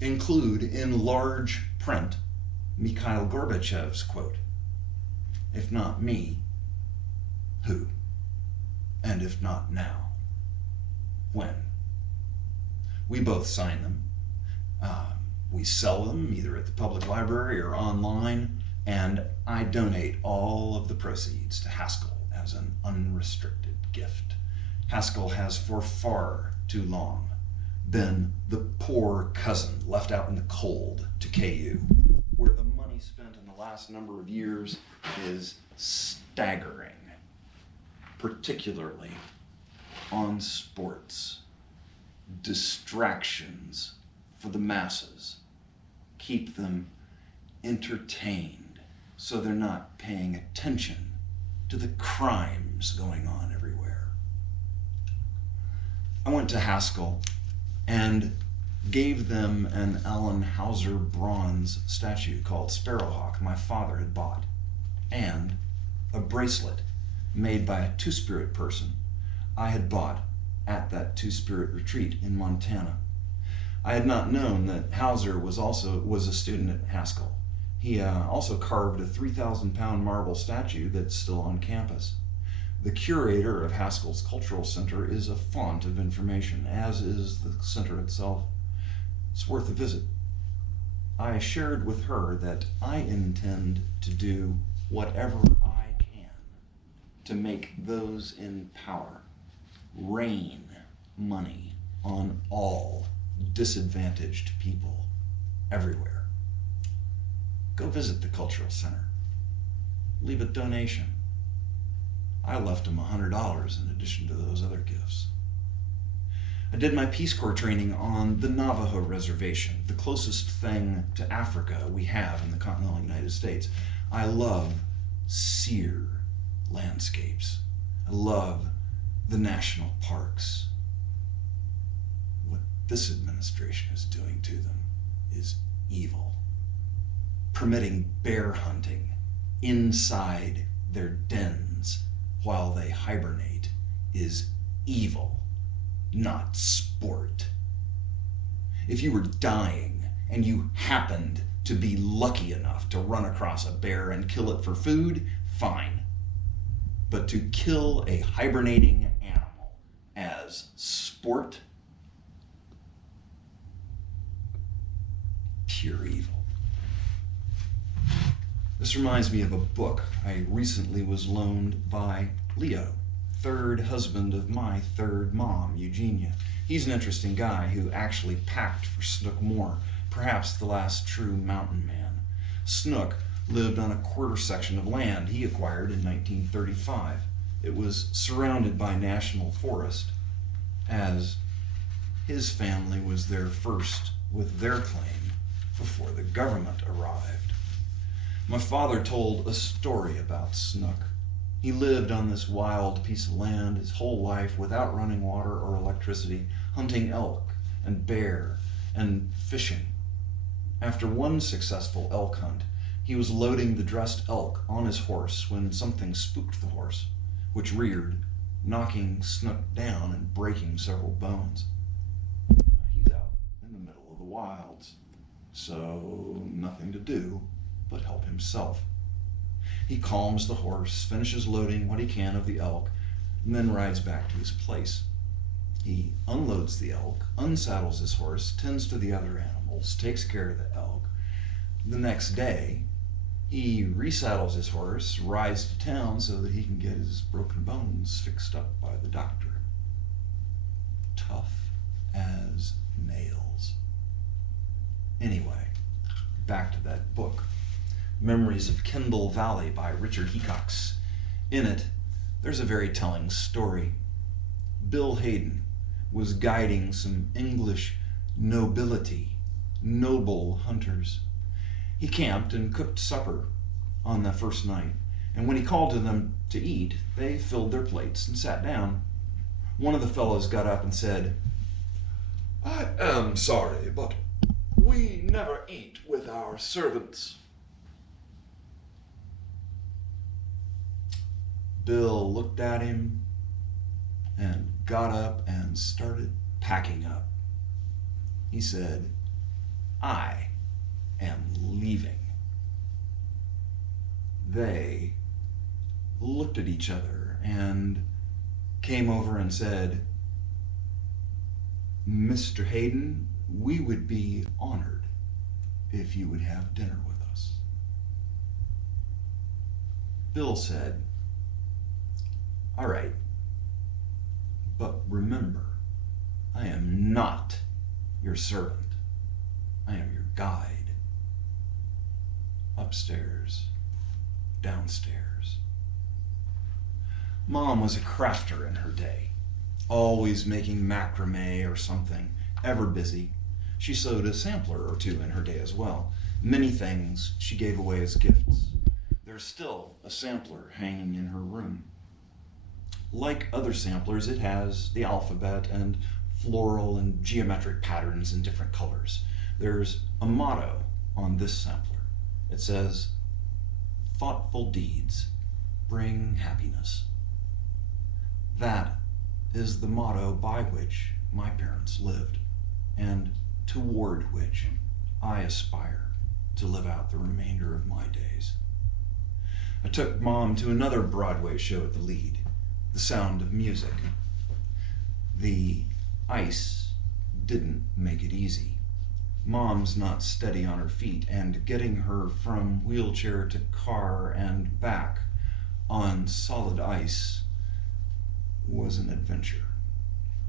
include in large print Mikhail Gorbachev's quote, "If not me, who? And if not now, when?" We both sign them. We sell them either at the public library or online, and I donate all of the proceeds to Haskell as an unrestricted gift. Haskell has for far too long been the poor cousin left out in the cold to KU, where the money spent in the last number of years is staggering, particularly on sports. Distractions for the masses. Keep them entertained so they're not paying attention to the crimes going on everywhere. I went to Haskell and gave them an Allen Hauser bronze statue called Sparrowhawk my father had bought, and a bracelet made by a Two-Spirit person I had bought at that Two-Spirit retreat in Montana. I had not known that Hauser was a student at Haskell. He also carved a 3,000-pound marble statue that's still on campus. The curator of Haskell's Cultural Center is a font of information, as is the center itself. It's worth a visit. I shared with her that I intend to do whatever I can to make those in power rain money on all disadvantaged people everywhere. Go visit the Cultural Center. Leave a donation. I left them $100 in addition to those other gifts. I did my Peace Corps training on the Navajo Reservation, the closest thing to Africa we have in the continental United States. I love sere landscapes. I love the national parks. What this administration is doing to them is evil. Permitting bear hunting inside their dens while they hibernate is evil, not sport. If you were dying and you happened to be lucky enough to run across a bear and kill it for food, fine. But to kill a hibernating animal as sport, pure evil. This reminds me of a book I recently was loaned by Leo, third husband of my third mom, Eugenia. He's an interesting guy who actually packed for Snook Moore, perhaps the last true mountain man. Snook lived on a quarter section of land he acquired in 1935. It was surrounded by national forest, as his family was there first with their claim before the government arrived. My father told a story about Snook. He lived on this wild piece of land his whole life without running water or electricity, hunting elk and bear and fishing. After one successful elk hunt, he was loading the dressed elk on his horse when something spooked the horse, which reared, knocking Snook down and breaking several bones. He's out in the middle of the wilds, so nothing to do but help himself. He calms the horse, finishes loading what he can of the elk, and then rides back to his place. He unloads the elk, unsaddles his horse, tends to the other animals, takes care of the elk. The next day, he resaddles his horse, rides to town so that he can get his broken bones fixed up by the doctor. Tough as nails. Anyway, back to that book. Memories of Kendall Valley by Richard Hecox. In it, there's a very telling story. Bill Hayden was guiding some English nobility, noble hunters. He camped and cooked supper on the first night, and when he called to them to eat, they filled their plates and sat down. One of the fellows got up and said, "I am sorry, but we never eat with our servants." Bill looked at him and got up and started packing up. He said, "I am leaving." They looked at each other and came over and said, "Mr. Hayden, we would be honored if you would have dinner with us." Bill said, "All right, but remember, I am not your servant. I am your guide. Upstairs, downstairs." Mom was a crafter in her day, always making macrame or something, ever busy. She sewed a sampler or two in her day as well. Many things she gave away as gifts. There's still a sampler hanging in her room. Like other samplers, it has the alphabet and floral and geometric patterns in different colors. There's a motto on this sampler. It says, "Thoughtful deeds bring happiness." That is the motto by which my parents lived, and toward which I aspire to live out the remainder of my days. I took Mom to another Broadway show at the Lead, The Sound of Music. The ice didn't make it easy. Mom's not steady on her feet, and getting her from wheelchair to car and back on solid ice was an adventure.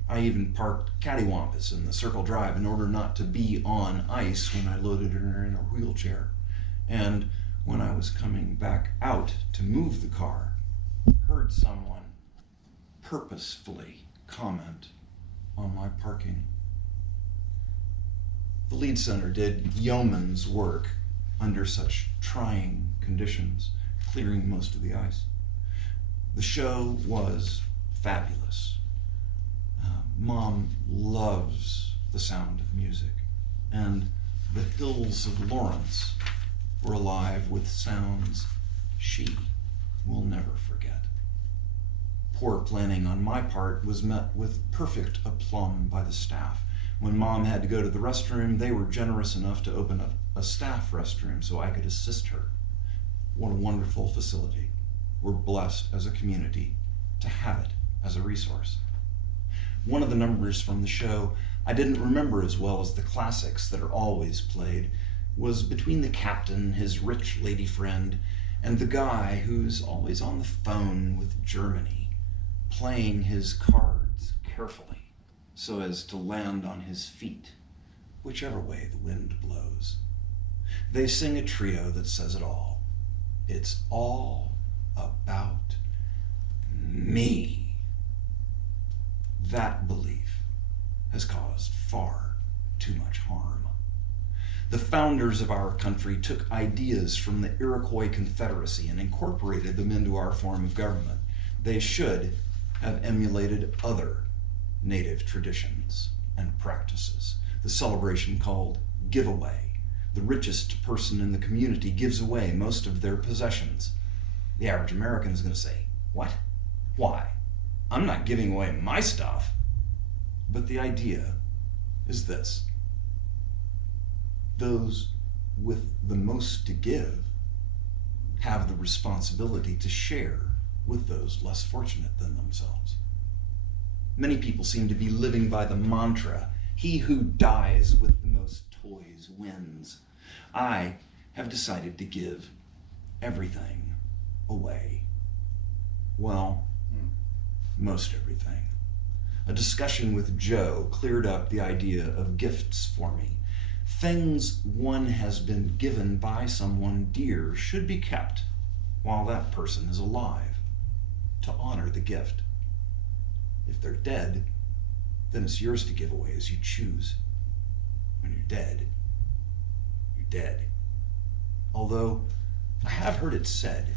I even parked cattywampus in the Circle Drive in order not to be on ice when I loaded her in her wheelchair. And when I was coming back out to move the car, heard someone purposefully comment on my parking. The Lead Center did yeoman's work under such trying conditions, clearing most of the ice. The show was fabulous. Mom loves The Sound of Music, and the hills of Lawrence were alive with sounds she will never forget. Poor planning on my part was met with perfect aplomb by the staff. When Mom had to go to the restroom, they were generous enough to open up a staff restroom so I could assist her. What a wonderful facility. We're blessed as a community to have it as a resource. One of the numbers from the show I didn't remember as well as the classics that are always played was between the captain, his rich lady friend, and the guy who's always on the phone with Germany, playing his cards carefully so as to land on his feet, whichever way the wind blows. They sing a trio that says it all. It's all about me. That belief has caused far too much harm. The founders of our country took ideas from the Iroquois Confederacy and incorporated them into our form of government. They should have emulated other native traditions and practices. The celebration called giveaway. The richest person in the community gives away most of their possessions. The average American is going to say, "What? Why? I'm not giving away my stuff." But the idea is this. Those with the most to give have the responsibility to share with those less fortunate than themselves. Many people seem to be living by the mantra, "He who dies with the most toys wins." I have decided to give everything away. Well, most everything. A discussion with Joe cleared up the idea of gifts for me. Things one has been given by someone dear should be kept while that person is alive, to honor the gift. If they're dead, then it's yours to give away as you choose. When you're dead, you're dead. Although I have heard it said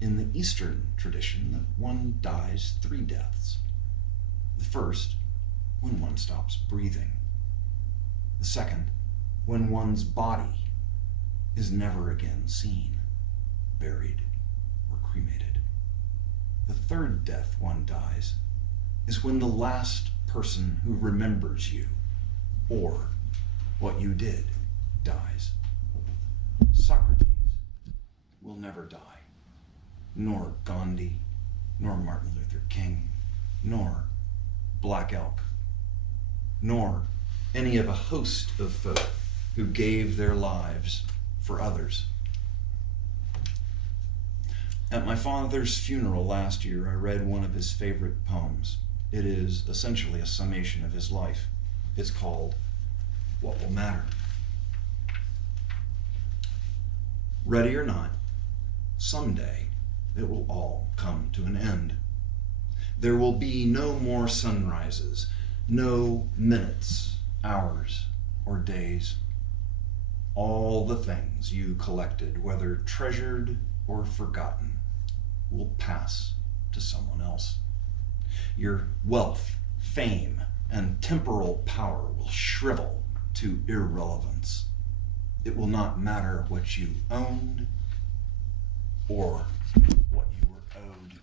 in the Eastern tradition that one dies 3 deaths. The first, when one stops breathing. The second, when one's body is never again seen, buried, or cremated. The third death one dies is when the last person who remembers you or what you did dies. Socrates will never die, nor Gandhi, nor Martin Luther King, nor Black Elk, nor any of a host of folk who gave their lives for others. At my father's funeral last year, I read one of his favorite poems. It is essentially a summation of his life. It's called What Will Matter? Ready or not, someday it will all come to an end. There will be no more sunrises, no minutes, hours, or days. All the things you collected, whether treasured or forgotten, will pass to someone else. Your wealth, fame, and temporal power will shrivel to irrelevance. It will not matter what you owned or what you were owed.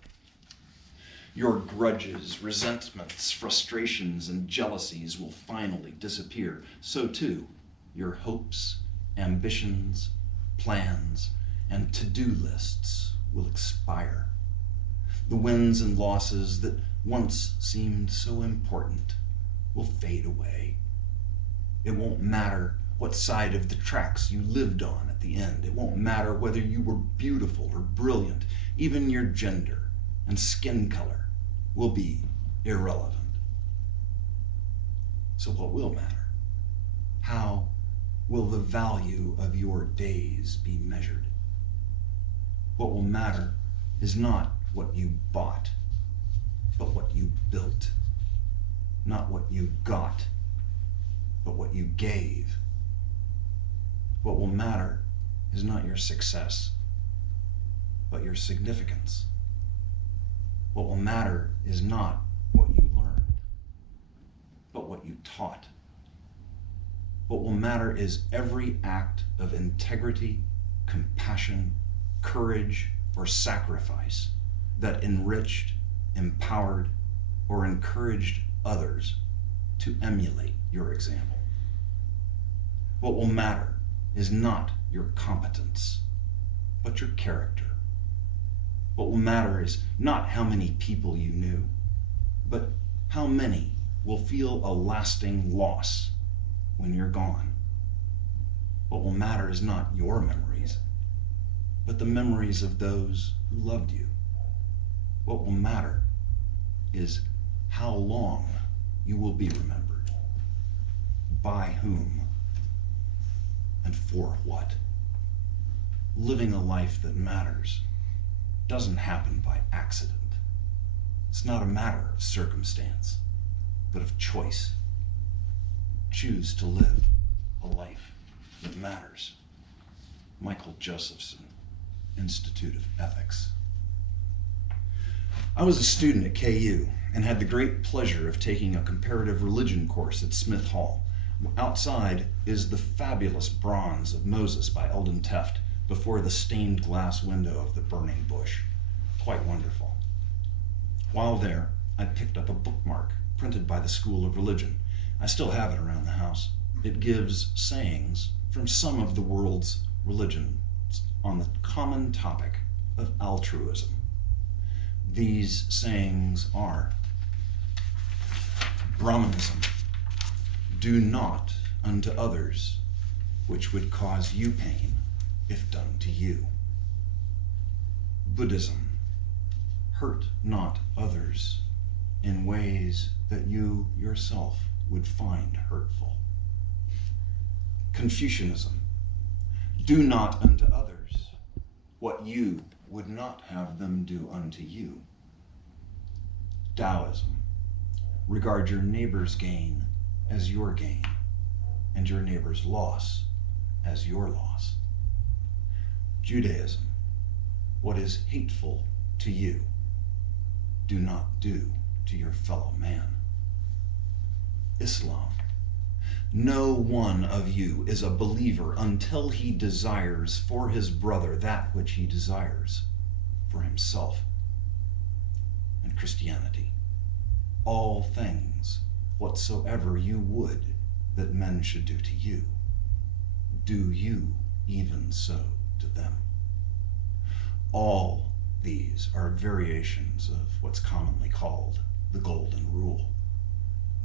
Your grudges, resentments, frustrations, and jealousies will finally disappear. So too, your hopes, ambitions, plans, and to-do lists will expire. The wins and losses that once seemed so important will fade away. It won't matter what side of the tracks you lived on at the end. It won't matter whether you were beautiful or brilliant. Even your gender and skin color will be irrelevant. So what will matter? How will the value of your days be measured? What will matter is not what you bought, but what you built. Not what you got, but what you gave. What will matter is not your success, but your significance. What will matter is not what you learned, but what you taught. What will matter is every act of integrity, compassion, courage, or sacrifice that enriched, empowered, or encouraged others to emulate your example. What will matter is not your competence, but your character. What will matter is not how many people you knew, but how many will feel a lasting loss when you're gone. What will matter is not your memories, but the memories of those who loved you. What will matter is how long you will be remembered, by whom, and for what. Living a life that matters doesn't happen by accident. It's not a matter of circumstance, but of choice. Choose to live a life that matters. Michael Josephson, Institute of Ethics. I was a student at KU and had the great pleasure of taking a comparative religion course at Smith Hall. Outside is the fabulous bronze of Moses by Eldon Teft before the stained glass window of the burning bush. Quite wonderful. While there, I picked up a bookmark printed by the School of Religion. I still have it around the house. It gives sayings from some of the world's religions on the common topic of altruism. These sayings are: Brahmanism, do not unto others which would cause you pain if done to you. Buddhism, hurt not others in ways that you yourself would find hurtful. Confucianism, do not unto others what you would not have them do unto you. Taoism, regard your neighbor's gain as your gain, and your neighbor's loss as your loss. Judaism, what is hateful to you, do not do to your fellow man. Islam, no one of you is a believer until he desires for his brother that which he desires for himself. And Christianity, all things whatsoever you would that men should do to you, do you even so to them. All these are variations of what's commonly called the Golden Rule.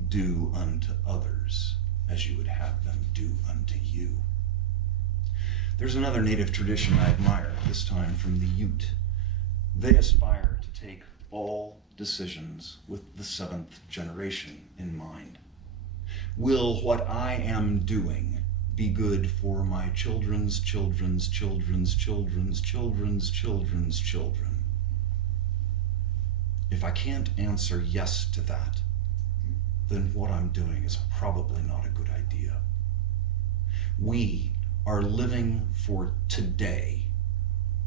Do unto others as you would have them do unto you. There's another native tradition I admire, this time from the Ute. They aspire to take all decisions with the seventh generation in mind. Will what I am doing be good for my children's children's children's children's children's children's children? If I can't answer yes to that, then what I'm doing is probably not a good idea. We are living for today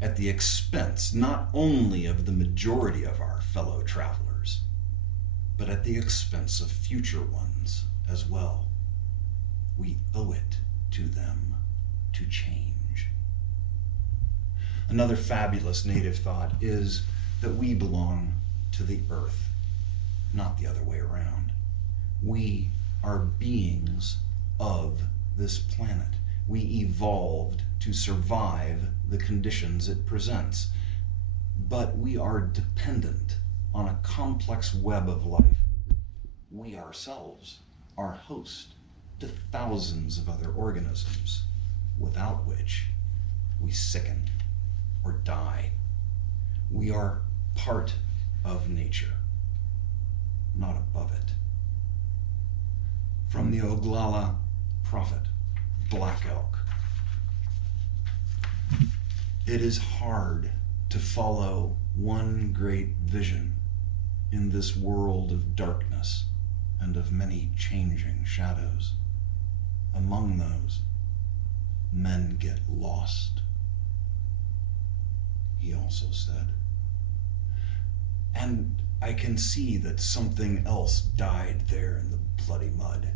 at the expense not only of the majority of our fellow travelers, but at the expense of future ones as well. We owe it to them to change. Another fabulous native thought is that we belong to the earth, not the other way around. We are beings of this planet. We evolved to survive the conditions it presents, but we are dependent on a complex web of life. We ourselves are host to thousands of other organisms, without which we sicken or die. We are part of nature, not above it. From the Oglala prophet, Black Elk. It is hard to follow one great vision in this world of darkness and of many changing shadows. Among those, men get lost, he also said. And I can see that something else died there in the bloody mud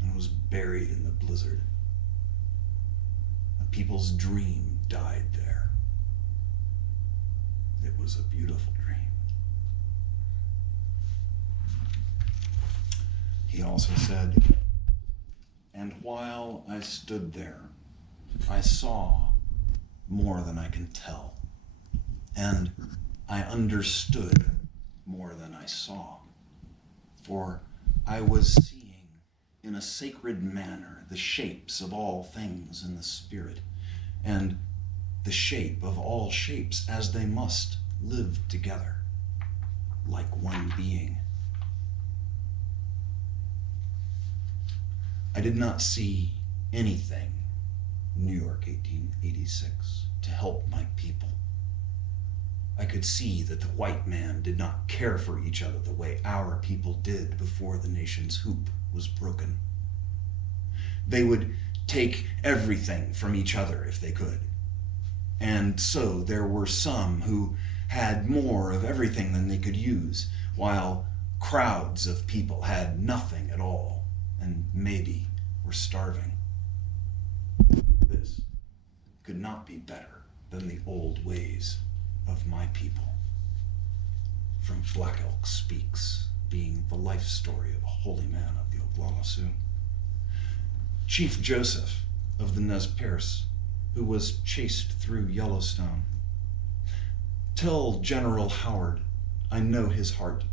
and was buried in the blizzard. A people's dream died there. It was a beautiful dream. He also said, and while I stood there, I saw more than I can tell, and I understood more than I saw, for I was seeing in a sacred manner the shapes of all things in the spirit, and the shape of all shapes as they must live together, like one being. I did not see anything, New York, 1886, to help my people. I could see that the white man did not care for each other the way our people did before the nation's hoop was broken. They would take everything from each other if they could. And so there were some who had more of everything than they could use, while crowds of people had nothing at all, and maybe were starving. This could not be better than the old ways of my people. From Black Elk Speaks, being the life story of a holy man of the Oglala Sioux. Chief Joseph of the Nez Perce, who was chased through Yellowstone. Tell General Howard I know his heart.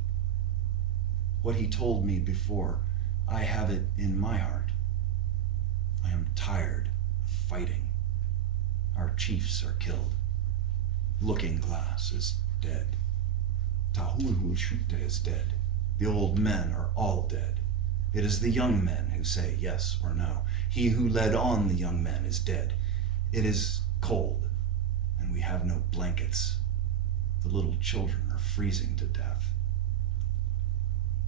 What he told me before, I have it in my heart. I am tired of fighting. Our chiefs are killed. Looking Glass is dead. Tahuhu is dead. The old men are all dead. It is the young men who say yes or no. He who led on the young men is dead. It is cold, and we have no blankets. The little children are freezing to death.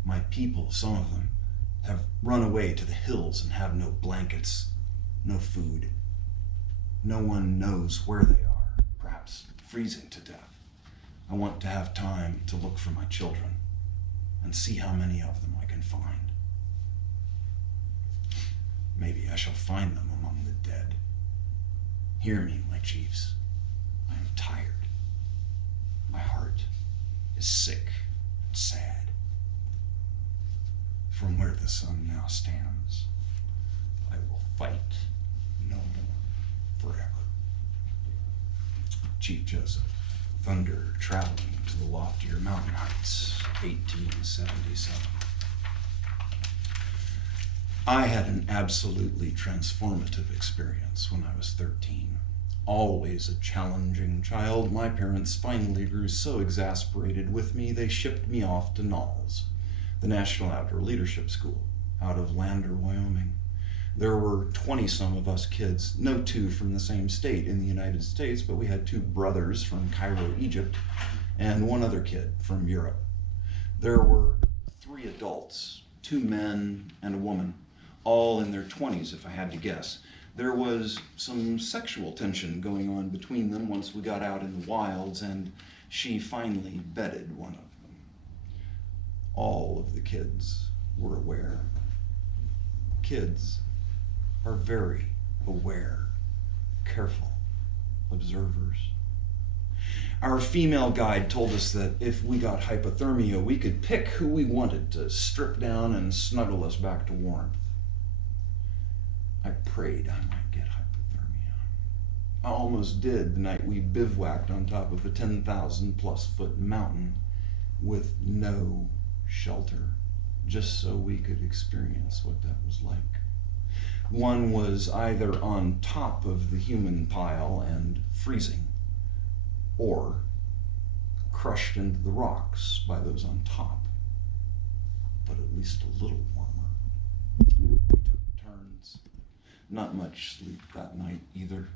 My people, some of them, have run away to the hills and have no blankets, no food. No one knows where they are, perhaps freezing to death. I want to have time to look for my children and see how many of them I can find. Maybe I shall find them among the dead. Hear me, my chiefs. I am tired. My heart is sick and sad. From where the sun now stands, I will fight no more forever. Chief Joseph, Thunder Traveling to the Loftier Mountain Heights, 1877. I had an absolutely transformative experience when I was 13. Always a challenging child, my parents finally grew so exasperated with me they shipped me off to NALS, the National Outdoor Leadership School, out of Lander, Wyoming. There were 20-some of us kids, no two from the same state in the United States, but we had 2 brothers from Cairo, Egypt, and 1 other kid from Europe. There were 3 adults, 2 men and a woman, all in their 20s if I had to guess. There was some sexual tension going on between them once we got out in the wilds, and she finally bedded one of them. All of the kids were aware. Kids are very aware, careful observers. Our female guide told us that if we got hypothermia, we could pick who we wanted to strip down and snuggle us back to warmth. I prayed I might get hypothermia. I almost did the night we bivouacked on top of a 10,000+ foot mountain with no shelter, just so we could experience what that was like. One was either on top of the human pile and freezing, or crushed into the rocks by those on top, but at least a little warmer. We took turns. Not much sleep that night either.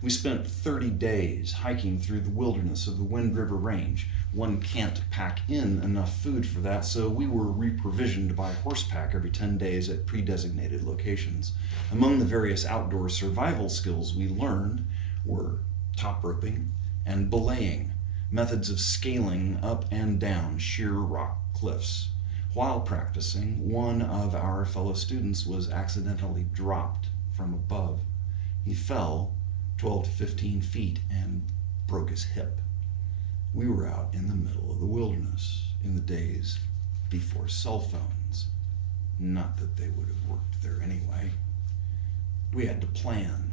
We spent 30 days hiking through the wilderness of the Wind River Range. One can't pack in enough food for that, so we were reprovisioned by horsepack every 10 days at pre-designated locations. Among the various outdoor survival skills we learned were top roping and belaying, methods of scaling up and down sheer rock cliffs. While practicing, one of our fellow students was accidentally dropped from above. He fell 12 to 15 feet and broke his hip. We were out in the middle of the wilderness in the days before cell phones. Not that they would have worked there anyway. We had to plan.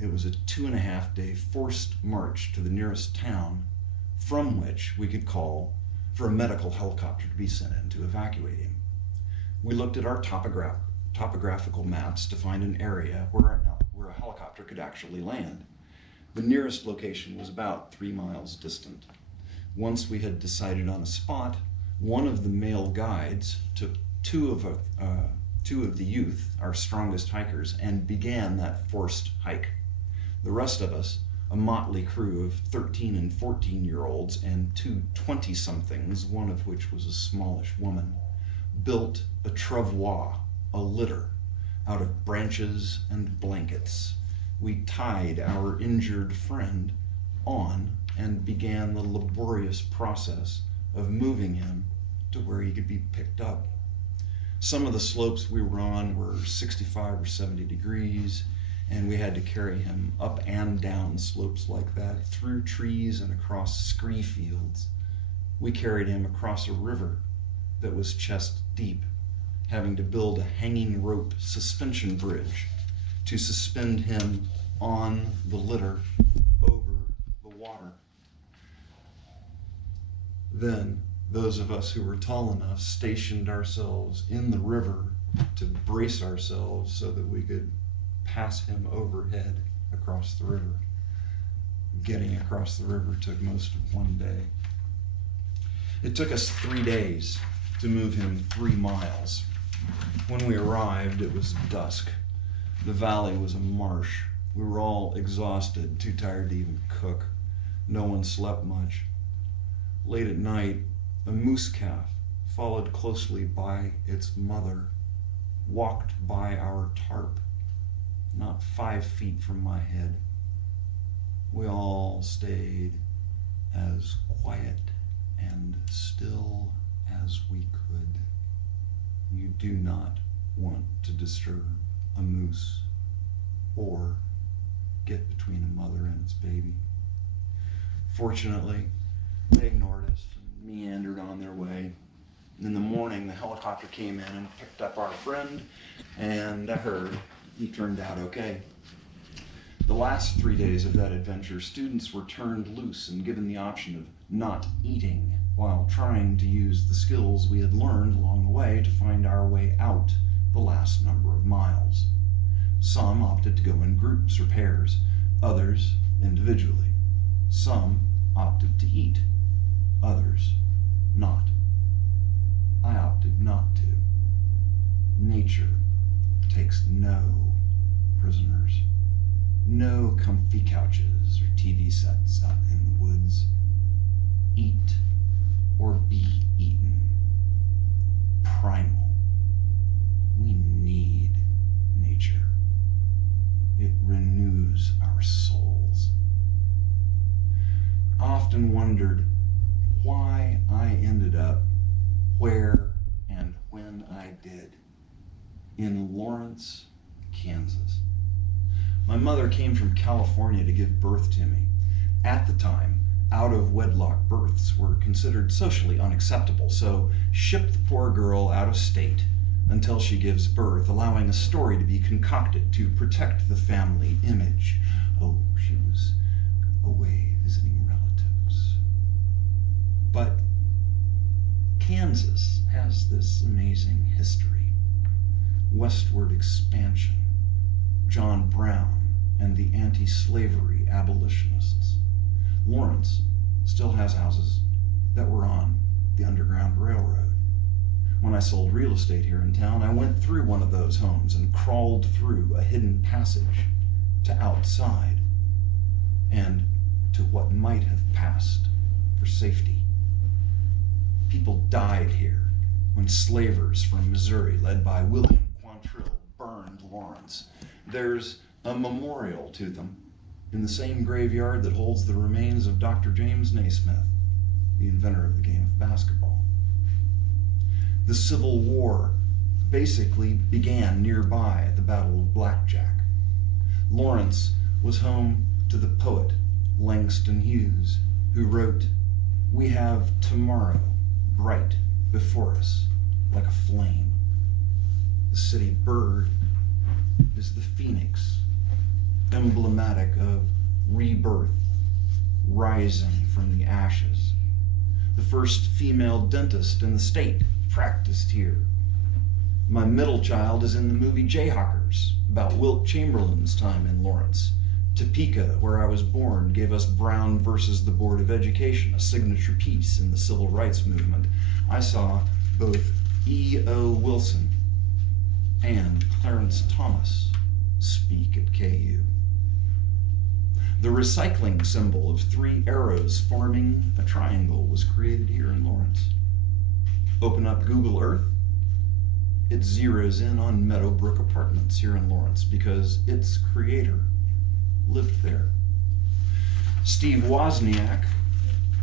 It was a 2.5-day forced march to the nearest town, from which we could call for a medical helicopter to be sent in to evacuate him. We looked at our topographical maps to find an area where a helicopter could actually land. The nearest location was about 3 miles distant. Once we had decided on a spot, one of the male guides took two of the youth, our strongest hikers, and began that forced hike. The rest of us, a motley crew of 13 and 14-year-olds and two 20-somethings, one of which was a smallish woman, built a travois, a litter, out of branches and blankets. We tied our injured friend on and began the laborious process of moving him to where he could be picked up. Some of the slopes we were on were 65 or 70 degrees, and we had to carry him up and down slopes like that, through trees and across scree fields. We carried him across a river that was chest deep, having to build a hanging rope suspension bridge to suspend him on the litter over the water. Then those of us who were tall enough stationed ourselves in the river to brace ourselves so that we could pass him overhead across the river. Getting across the river took most of one day. It took us 3 days to move him 3 miles. When we arrived, it was dusk. The valley was a marsh. We were all exhausted, too tired to even cook. No one slept much. Late at night, a moose calf, followed closely by its mother, walked by our tarp, not 5 feet from my head. We all stayed as quiet and still as we could. You do not want to disturb a moose or get between a mother and its baby. Fortunately, they ignored us and meandered on their way. In the morning, the helicopter came in and picked up our friend, and I heard he turned out okay. The last 3 days of that adventure, students were turned loose and given the option of not eating while trying to use the skills we had learned along the way to find our way out the last number of miles. Some opted to go in groups or pairs, others individually. Some opted to eat, others not. I opted not to. Nature takes no prisoners. No comfy couches or TV sets out in the woods. Eat or be eaten. Primal. We need nature. It renews our souls. I often wondered why I ended up where and when I did. In Lawrence, Kansas. My mother came from California to give birth to me. At the time, out-of-wedlock births were considered socially unacceptable, so ship the poor girl out of state until she gives birth, allowing a story to be concocted to protect the family image. Oh, she was away visiting relatives. But Kansas has this amazing history. Westward expansion, John Brown and the anti-slavery abolitionists. Lawrence still has houses that were on the Underground Railroad. When I sold real estate here in town, I went through one of those homes and crawled through a hidden passage to outside and to what might have passed for safety. People died here when slavers from Missouri, led by William Quantrill, burned Lawrence. There's a memorial to them in the same graveyard that holds the remains of Dr. James Naismith, the inventor of the game of basketball. The Civil War basically began nearby at the Battle of Blackjack. Lawrence was home to the poet Langston Hughes, who wrote, "We have tomorrow bright before us like a flame." The city bird is the phoenix, emblematic of rebirth, rising from the ashes. The first female dentist in the state practiced here. My middle child is in the movie Jayhawkers, about Wilt Chamberlain's time in Lawrence. Topeka, where I was born, gave us Brown versus the Board of Education, a signature piece in the civil rights movement. I saw both E.O. Wilson and Clarence Thomas speak at KU. The recycling symbol of 3 arrows forming a triangle was created here in Lawrence. Open up Google Earth, it zeroes in on Meadowbrook Apartments here in Lawrence because its creator lived there. Steve Wozniak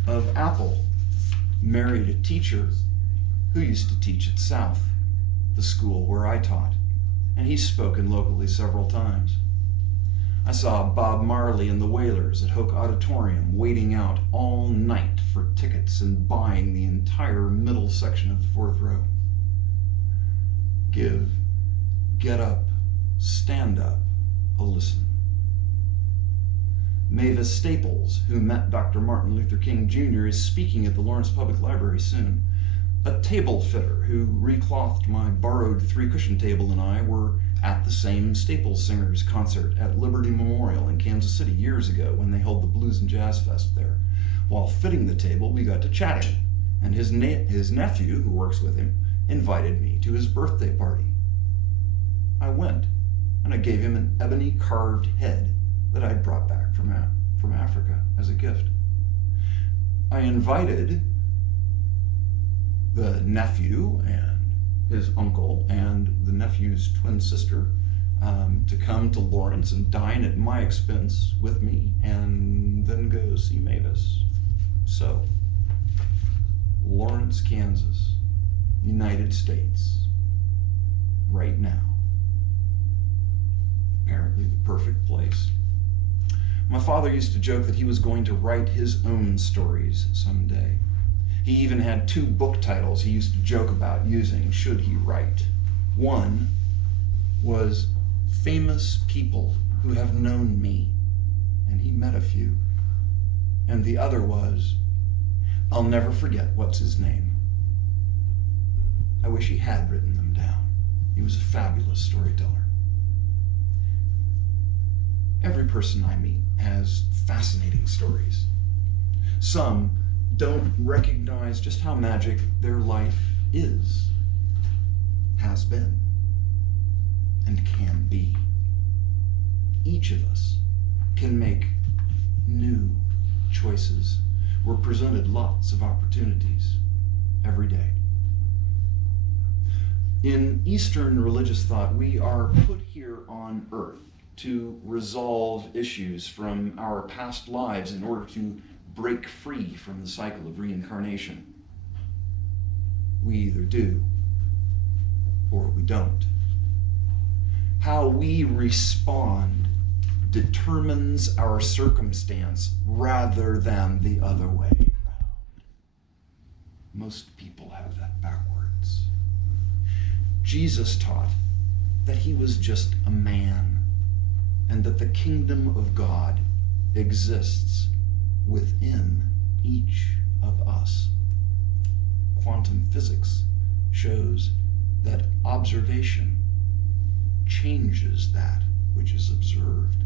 of Apple married a teacher who used to teach at South, the school where I taught, and he's spoken locally several times. I saw Bob Marley and the Wailers at Hoke Auditorium waiting out all night for tickets and buying the entire middle section of the 4th row. Give Get Up, Stand Up a listen. Mavis Staples, who met Dr. Martin Luther King Jr., is speaking at the Lawrence Public Library soon. A table fitter who reclothed my borrowed 3-cushion table and I were at the same Staples Singers concert at Liberty Memorial in Kansas City years ago when they held the Blues and Jazz Fest there. While fitting the table, we got to chatting, and his nephew, who works with him, invited me to his birthday party. I went, and I gave him an ebony carved head that I'd brought back from Africa as a gift. I invited the nephew and his uncle and the nephew's twin sister to come to Lawrence and dine at my expense with me and then go see Mavis. So, Lawrence, Kansas, United States, right now. Apparently the perfect place. My father used to joke that he was going to write his own stories someday. He even had 2 book titles he used to joke about using should he write. One was Famous People Who Have Known Me, and he met a few. And the other was I'll Never Forget What's His Name. I wish he had written them down. He was a fabulous storyteller. Every person I meet has fascinating stories. Some don't recognize just how magic their life is, has been, and can be. Each of us can make new choices. We're presented lots of opportunities every day. In Eastern religious thought, we are put here on earth to resolve issues from our past lives in order to break free from the cycle of reincarnation. We either do or we don't. How we respond determines our circumstance rather than the other way around. Most people have that backwards. Jesus taught that he was just a man and that the kingdom of God exists within each of us. Quantum physics shows that observation changes that which is observed.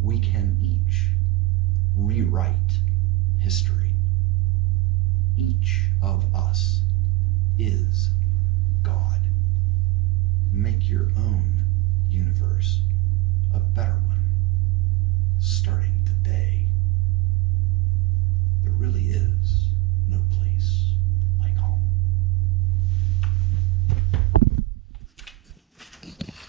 We can each rewrite history. Each of us is God. Make your own universe